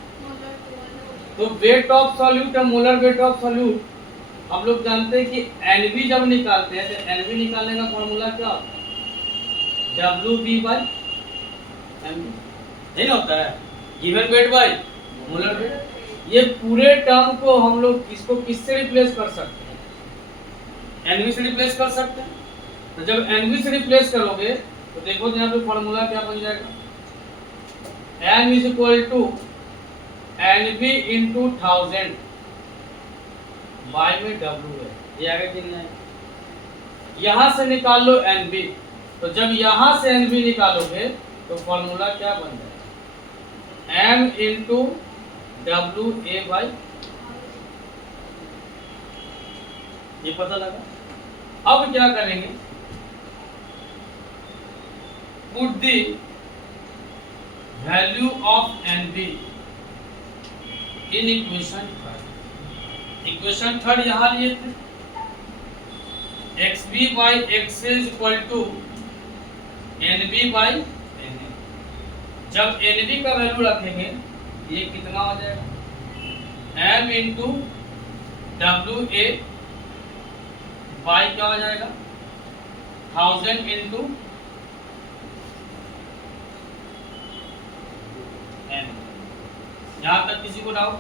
तो वेट ऑफ सॉल्यूट है, मोलर वेट ऑफ सॉल्यूट। हम लोग जानते हैं कि NB जब निकालते हैं तो NB निकालने का फॉर्मूला क्या होता है, WB बाई MB, नहीं होता है, given weight by molar weight. ये पूरे टर्म को हम लोग इसको किससे रिप्लेस कर सकते हैं, NB से रिप्लेस कर सकते हैं। तो जब NB से रिप्लेस करोगे तो देखो यहाँ पे फॉर्मूला क्या बन जाएगा, N is equal to NB into 1000 by में W है, ये आगे कि नहीं आएगा। यहाँ से निकाल लो NB, तो जब यहाँ से NB निकालोगे तो फॉर्मूला क्या बन जाएगा, M इंटू WA बाई, ये पता लगा। अब क्या करेंगे, put the value of NB in equation third यहाँ लिए थे xb by x is equal to nb by na। जब nb का वैल्यू रखेंगे ये कितना हो जाएगा m into W A by क्या हो जाएगा 1000 इंटू n। यहाँ तक किसी को डाउट?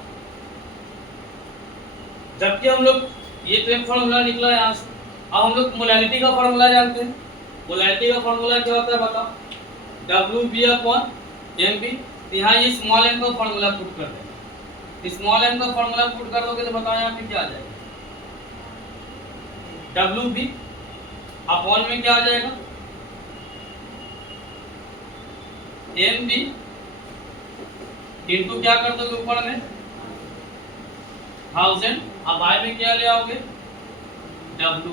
जबकि हम लोग ये तो एक फॉर्मूला निकला यहाँ से। अब हम लोग मोलैरिटी का फॉर्मूला जानते हैं। मोलैरिटी का फॉर्मूला क्या होता है बताओ? W B upon M B. यहाँ ये स्मॉल एम का फॉर्मूला पुट कर देंगे। स्मॉल एम का फॉर्मूला पुट कर दोगे तो बताओ यहाँ पे क्या आ जाएगा? डब्ल्यू बी अपॉन में क्या आ जाएगा? एम बी इंटू क्या कर दोगे ऊपर में 1000। अब बाय में क्या ले आओगे? डब्ल्यू।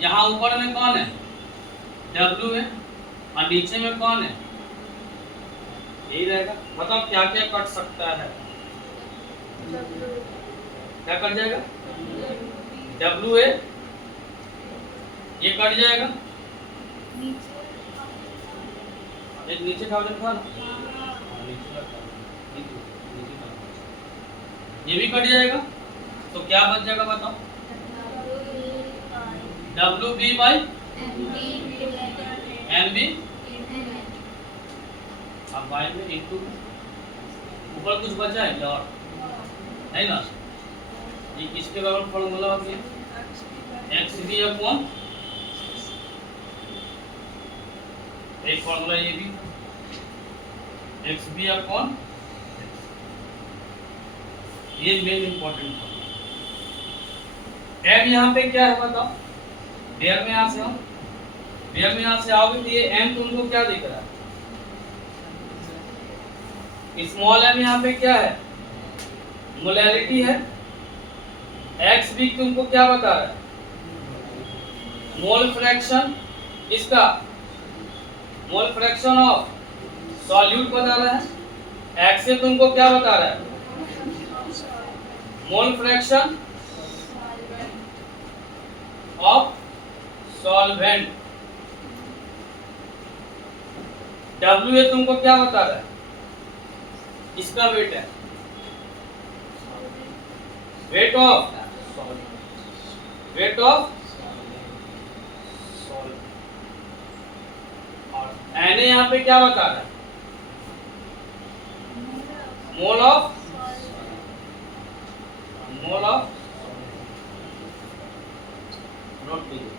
यहाँ ऊपर में कौन है? डब्ल्यू है और नीचे में कौन है? यही रहेगा। मतलब क्या क्या कट सकता है? क्या कट जाएगा? डब्ल्यू है ये कट जाएगा। एक नीचे 1000 था ना, ये भी कट जाएगा। तो क्या बच जाएगा बताओ? W B by M B. अब बाई में इंटू ऊपर कुछ बचा है क्या और? नहीं ना। ये किसके बराबर फॉर्मूला हो गया? एक्स बी अपॉन एक फॉर्मूला ये भी एक्स बी अपॉन ये मेन इंपॉर्टेंट फॉर्मूला। एम यहाँ पे क्या है बताओ? वेयर में यहाँ से आओ, वेयर में यहाँ से आओगे तो ये एम तुमको क्या दिख रहा है? स्मॉल एम यहाँ पे क्या है? मोलैरिटी है। एक्स बी तुमको क्या बता रहा है? Mole fraction. इसका मोल फ्रैक्शन ऑफ सॉल्यूट बता रहा है। एक्स से तुमको क्या बता रहा है? Mole fraction of solvent. W A तुमको क्या बता रहा है? इसका वेट है, वेट ऑफ एन ए यहाँ पे क्या बता रहा है? मोल ऑफ नोट कीजिए।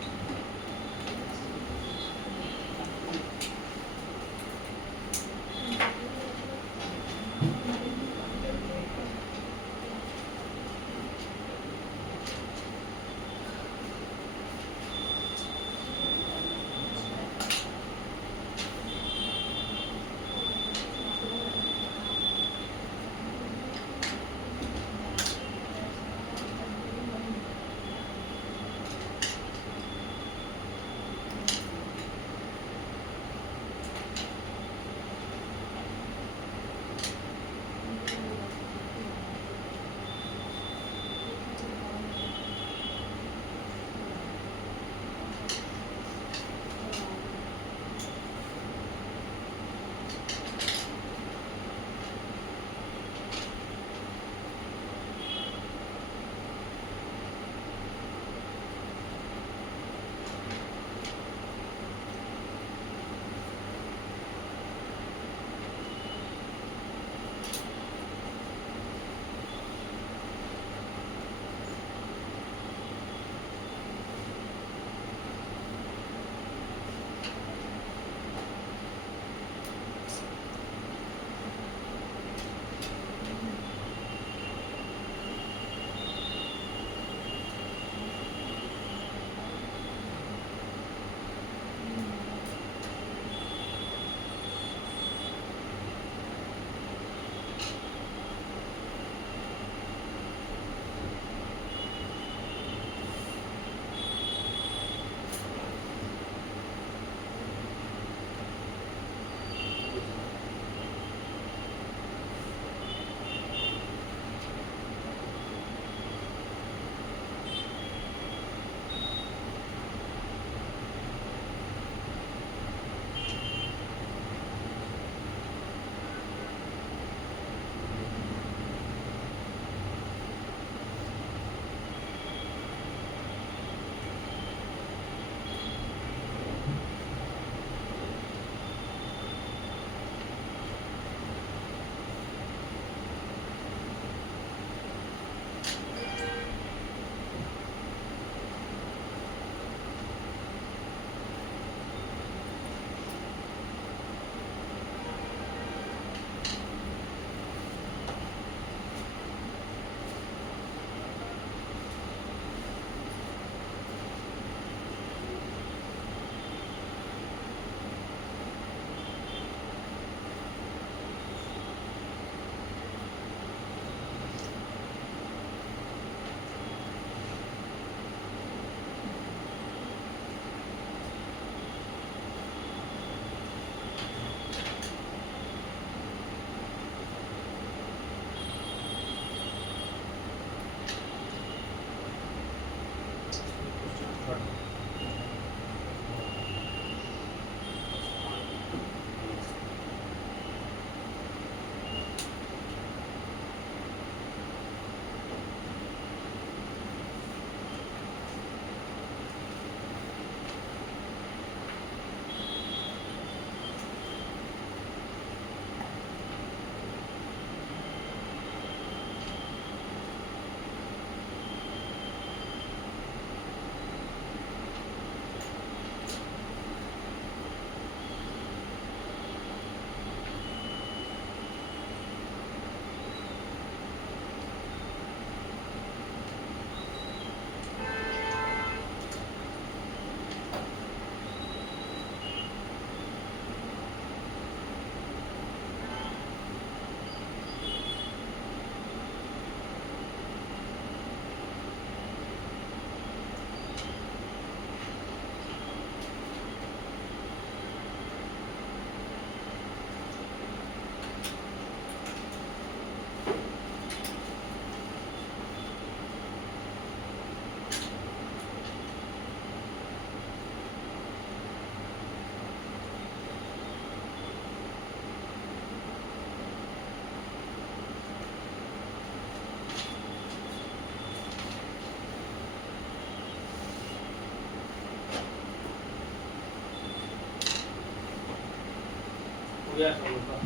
हो गया सब लोग का।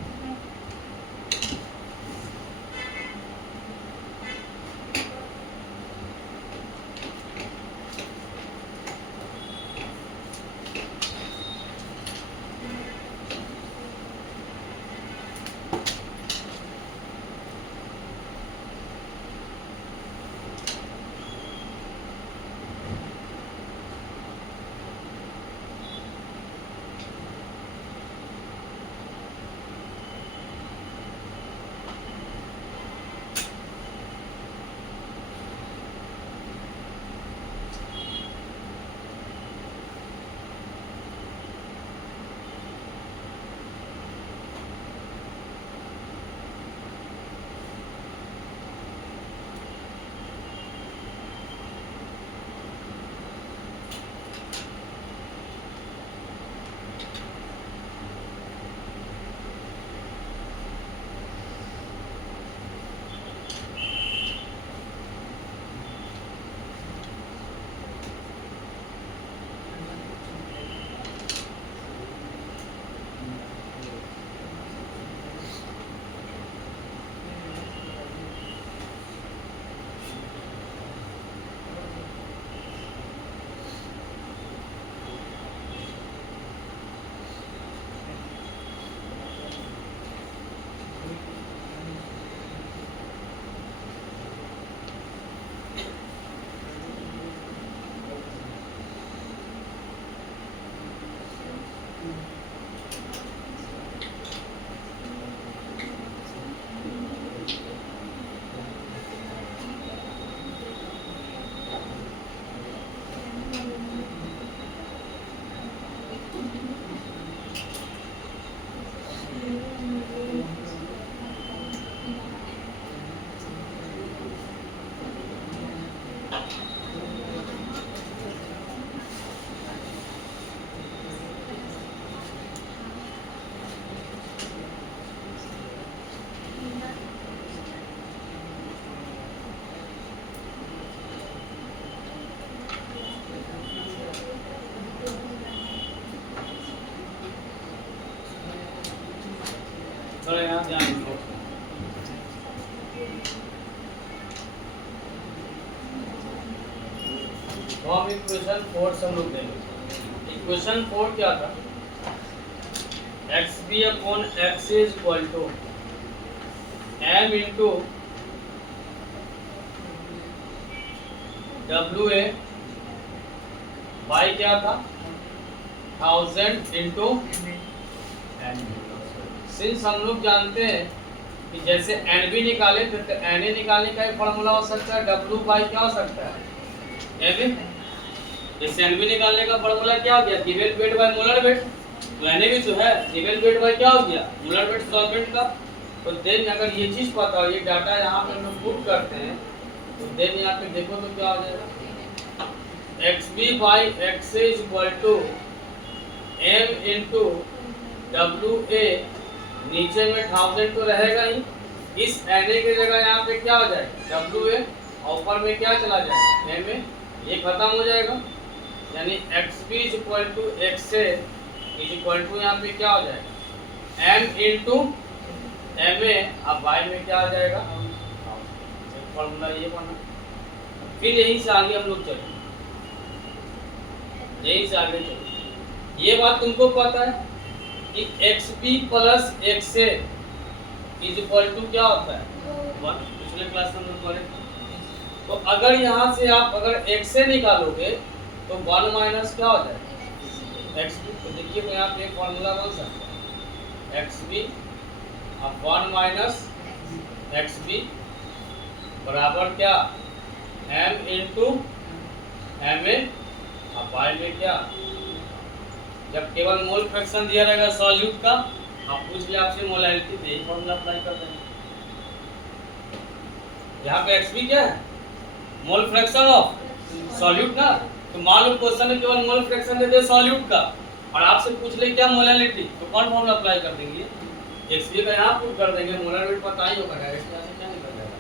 थोड़ा यहाँ ध्यान दो। तो हम इक्वेशन 4 से हम लोग देंगे। इक्वेशन 4 क्या था? X B upon X is equal to M into W A by क्या था 1000 इंटू सिंस हम लोग जानते हैं कि जैसे एन बी निकाले तो एन ए निकालने का एक फॉर्मूला हो सकता है, डब्ल्यू बाई क्या हो सकता है एम ए। जैसे एन बी निकालने का फॉर्मूला क्या हो गया given weight by molar weight, तो एन ए भी तो है गिवन वेट बाय क्या हो गया मोलर वेट सॉल्वेंट का। तो देन अगर ये चीज पता हो, ये डाटा यहाँ पे हम लोग पुट करते हैं, तो देन यहाँ पे देखो तो क्या हो जाएगा X B by X A is equal to M into W A, नीचे में 1000 तो रहेगा ही, इस एन ए की जगह यहाँ पे क्या हो जाएगा डब्ल्यू ए और ऊपर में क्या चला जाएगा एम ए, ये खत्म हो जाएगा। यानी x b is equal to x A is equal to यहाँ पे क्या हो जाएगा एम इंटू एम ए, अब वाई में क्या आ जाएगा फॉर्मूला ये पढ़ना। फिर यहीं से आगे हम लोग चलें, यहीं से आगे चलें। ये बात तुमको पता है कि x b plus x A is equal to क्या होता है 1, पिछले क्लास में हम लोग पढ़े। तो अगर यहाँ से आप अगर एक्स ए निकालोगे तो 1 माइनस क्या हो जाएगा एक्स बी। तो देखिए तो यहाँ पे एक फॉर्मूला बन सकता है एक्स बी अब 1 माइनस एक्स बी बराबर क्या एम इंटू एम ए, अब वाई में क्या, जब केवल मोल फ्रैक्शन दिया रहेगा सॉल्यूट का, आप पूछ ले आपसे मोलैरिटी, तो यही फॉर्मूला अप्लाई कर देंगे। यहाँ पे एक्स बी क्या है मोल फ्रैक्शन ऑफ सॉल्यूट ना, तो मान लो क्वेश्चन में केवल मोल फ्रैक्शन दे दे सॉल्यूट का और आपसे पूछ ले क्या मोलैरिटी, तो कौन फॉर्मूला अप्लाई कर देंगे एक्स बी का यहाँ पुट कर देंगे, मोलर वेट पता ही होगा डायरेक्ट यहाँ से क्या निकल जाएगा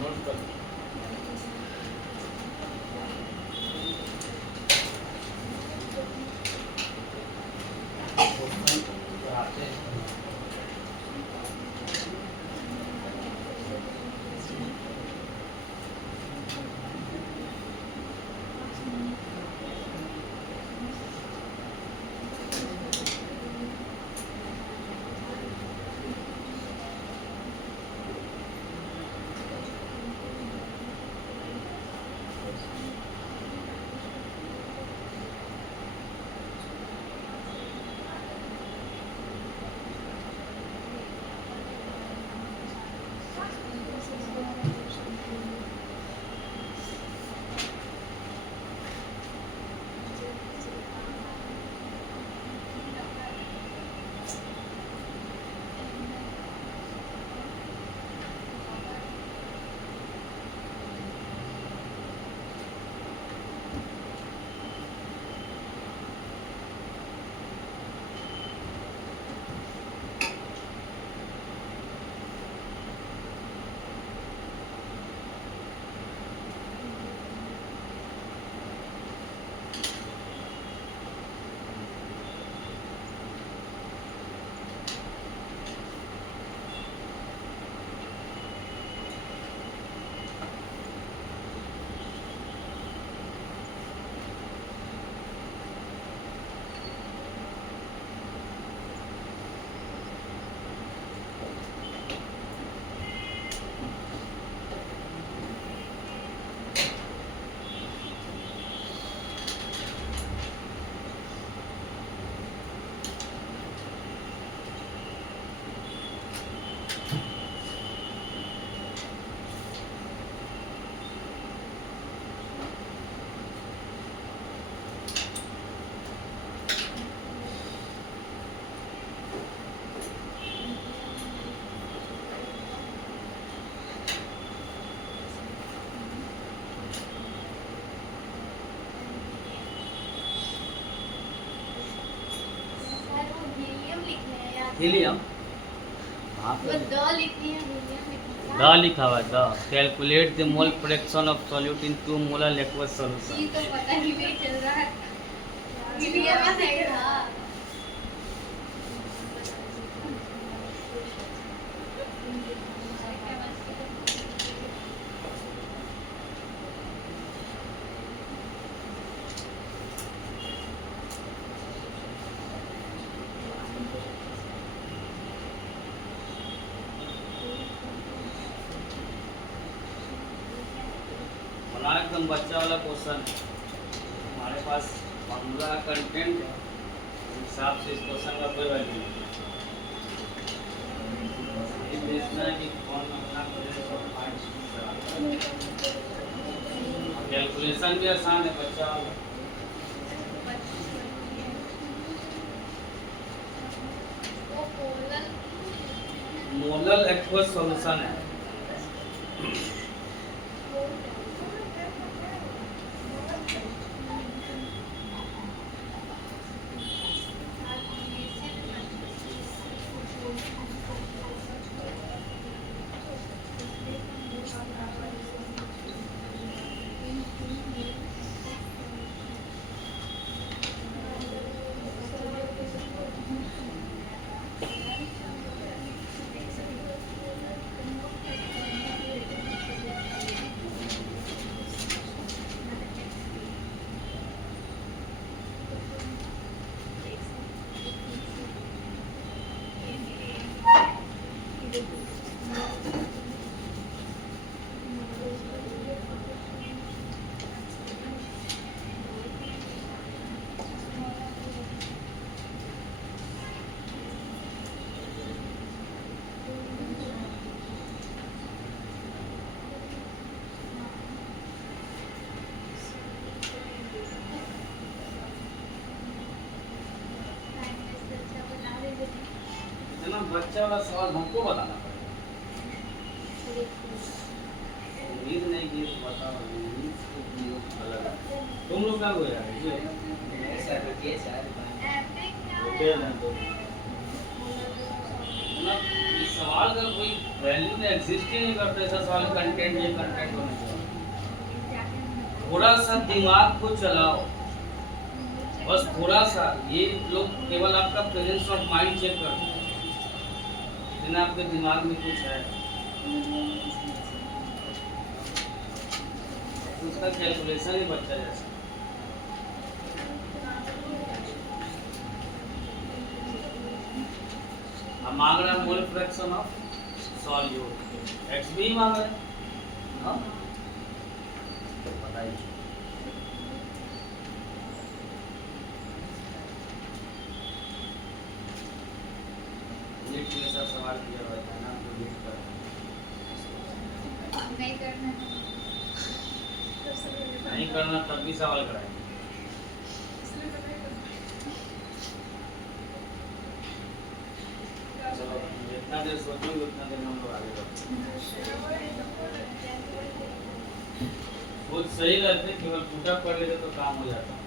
नोट कर। हीलियम हाँ वो द लिखी है हीलियम लिखी द लिखा हुआ है the calculate the mole fraction of solute in 2 molar liquid ये सॉल्यूशन तो पता ही नहीं चल रहा है हीलियम में सही था बना एकदम बच्चा वाला क्वेश्चन है हमारे पास फॉर्मूला कंटेंट है उस हिसाब से इस क्वेश्चन का कोई वैल्यू नहीं है ये देखना है कि कौन अपना कैलकुलेशन भी आसान है बच्चा वाला वो पोलर मोलर एक्वस सॉल्यूशन है इतना बच्चा वाला सवाल हमको बताना पड़ेगा उम्मीद नहीं की तो बताओ उम्मीद तो की अलग है। तुम लोग क्या हो यार ये सर रुकिए सर होते हैं तो मतलब इस सवाल का कोई वैल्यू नहीं एग्जिस्ट ही नहीं करता ऐसा सवाल कंटेंट ये कंटेंट होने चाहिए थोड़ा सा दिमाग को चलाओ बस थोड़ा सा ये लोग केवल आपका प्रेजेंस ऑफ माइंड चेक करते हैं लेकिन आपके दिमाग में कुछ है उसका कैलकुलेशन ही बच्चा जैसा हम मांग रहे हैं mole fraction of solute x भी मांग रहे हैं हाँ बताइए नीट में सब सवाल किया हुआ था ना तो नीट कर नहीं करना नहीं करना तब भी सवाल कराएंगे चलो जितना देर सोचोगे उतना देर हम लोग आगे बढ़ते खुद सही रहते केवल पुटअप कर लेते तो काम हो जाता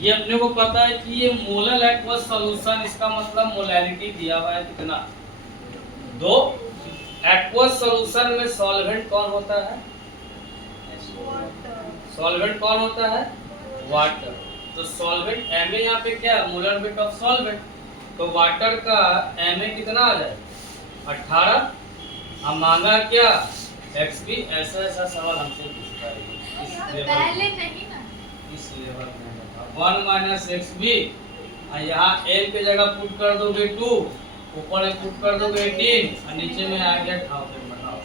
ये अपने को पता है कि ये मोलर एक्वस सॉल्यूशन इसका मतलब मोलैरिटी दिया हुआ है कितना दो एक्वस सॉल्यूशन में सॉल्वेंट कौन होता है सॉल्वेंट कौन होता है वाटर तो सॉल्वेंट एम ए यहाँ पे क्या है मोलर वेट ऑफ सॉल्वेंट तो वाटर का एम ए कितना आ जाए 18 हम मांगा क्या एक्स भी ऐसा ऐसा सवाल हमसे पूछता है इस लेवल पहले नहीं ना इस लेवल में 1 माइनस एक्स भी यहाँ एल के जगह पुट कर दोगे 2 ऊपर में पुट कर दोगे 18 और नीचे में आ गया 1000 बताओ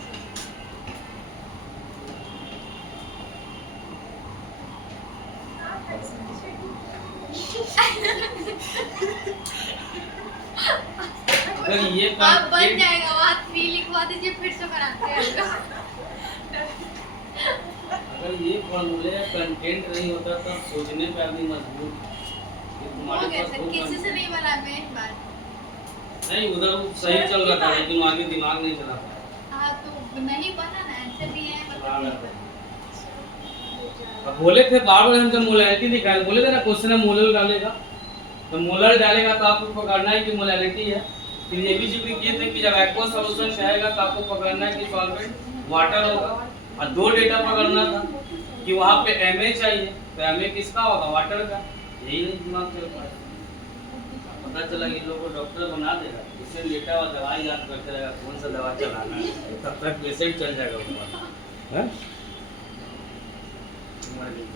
अगर ये अब बन जाएगा वहाँ 3 लिखवा दीजिए फिर से बनाते हैं अगर ये फॉर्मूले का कंटेंट नहीं होता तब सोचने पे आदमी मजबूर कि हो तुम्हारे गया पास सर बहुत किसी से नहीं बना मैं इस बार नहीं उधर सही चल रहा था लेकिन आगे दिमाग नहीं चला पाया हाँ तो नहीं बना ना आंसर दिया है मतलब अब बोले थे बार बार हम जब मोलैरिटी निकाले बोले थे ना क्वेश्चन में मोलर डालेगा तो मोलर डालेगा तो आपको पकड़ना है कि मोलैरिटी है फिर ये भी जिक्र किए थे कि जब एक्वा सॉल्यूशन रहेगा तो आपको पकड़ना है कि सॉल्वेंट वाटर होगा, और दो डेटा पकड़ना था कि वहाँ पे Na चाहिए, तो Na किसका होगा? वाटर का। यही नहीं दिमाग चल पाया, पता चला कि इन लोगों को डॉक्टर बना देगा, इससे लेटा हुआ दवाई याद करते रहेगा कौन सा दवा चलाना है, तब तक पेशेंट चल जाएगा उसका। हैं? मर गई।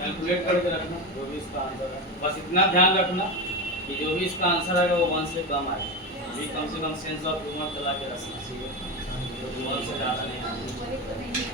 कैलकुलेट करके रखना जो भी इसका आंसर है, बस इतना ध्यान रखना कि जो भी इसका आंसर आएगा वो 1 से कम आएगा। अभी कम से कम सेंस ऑफ ह्यूमर चला के रखना चाहिए, जो 1 से ज़्यादा नहीं आएगा।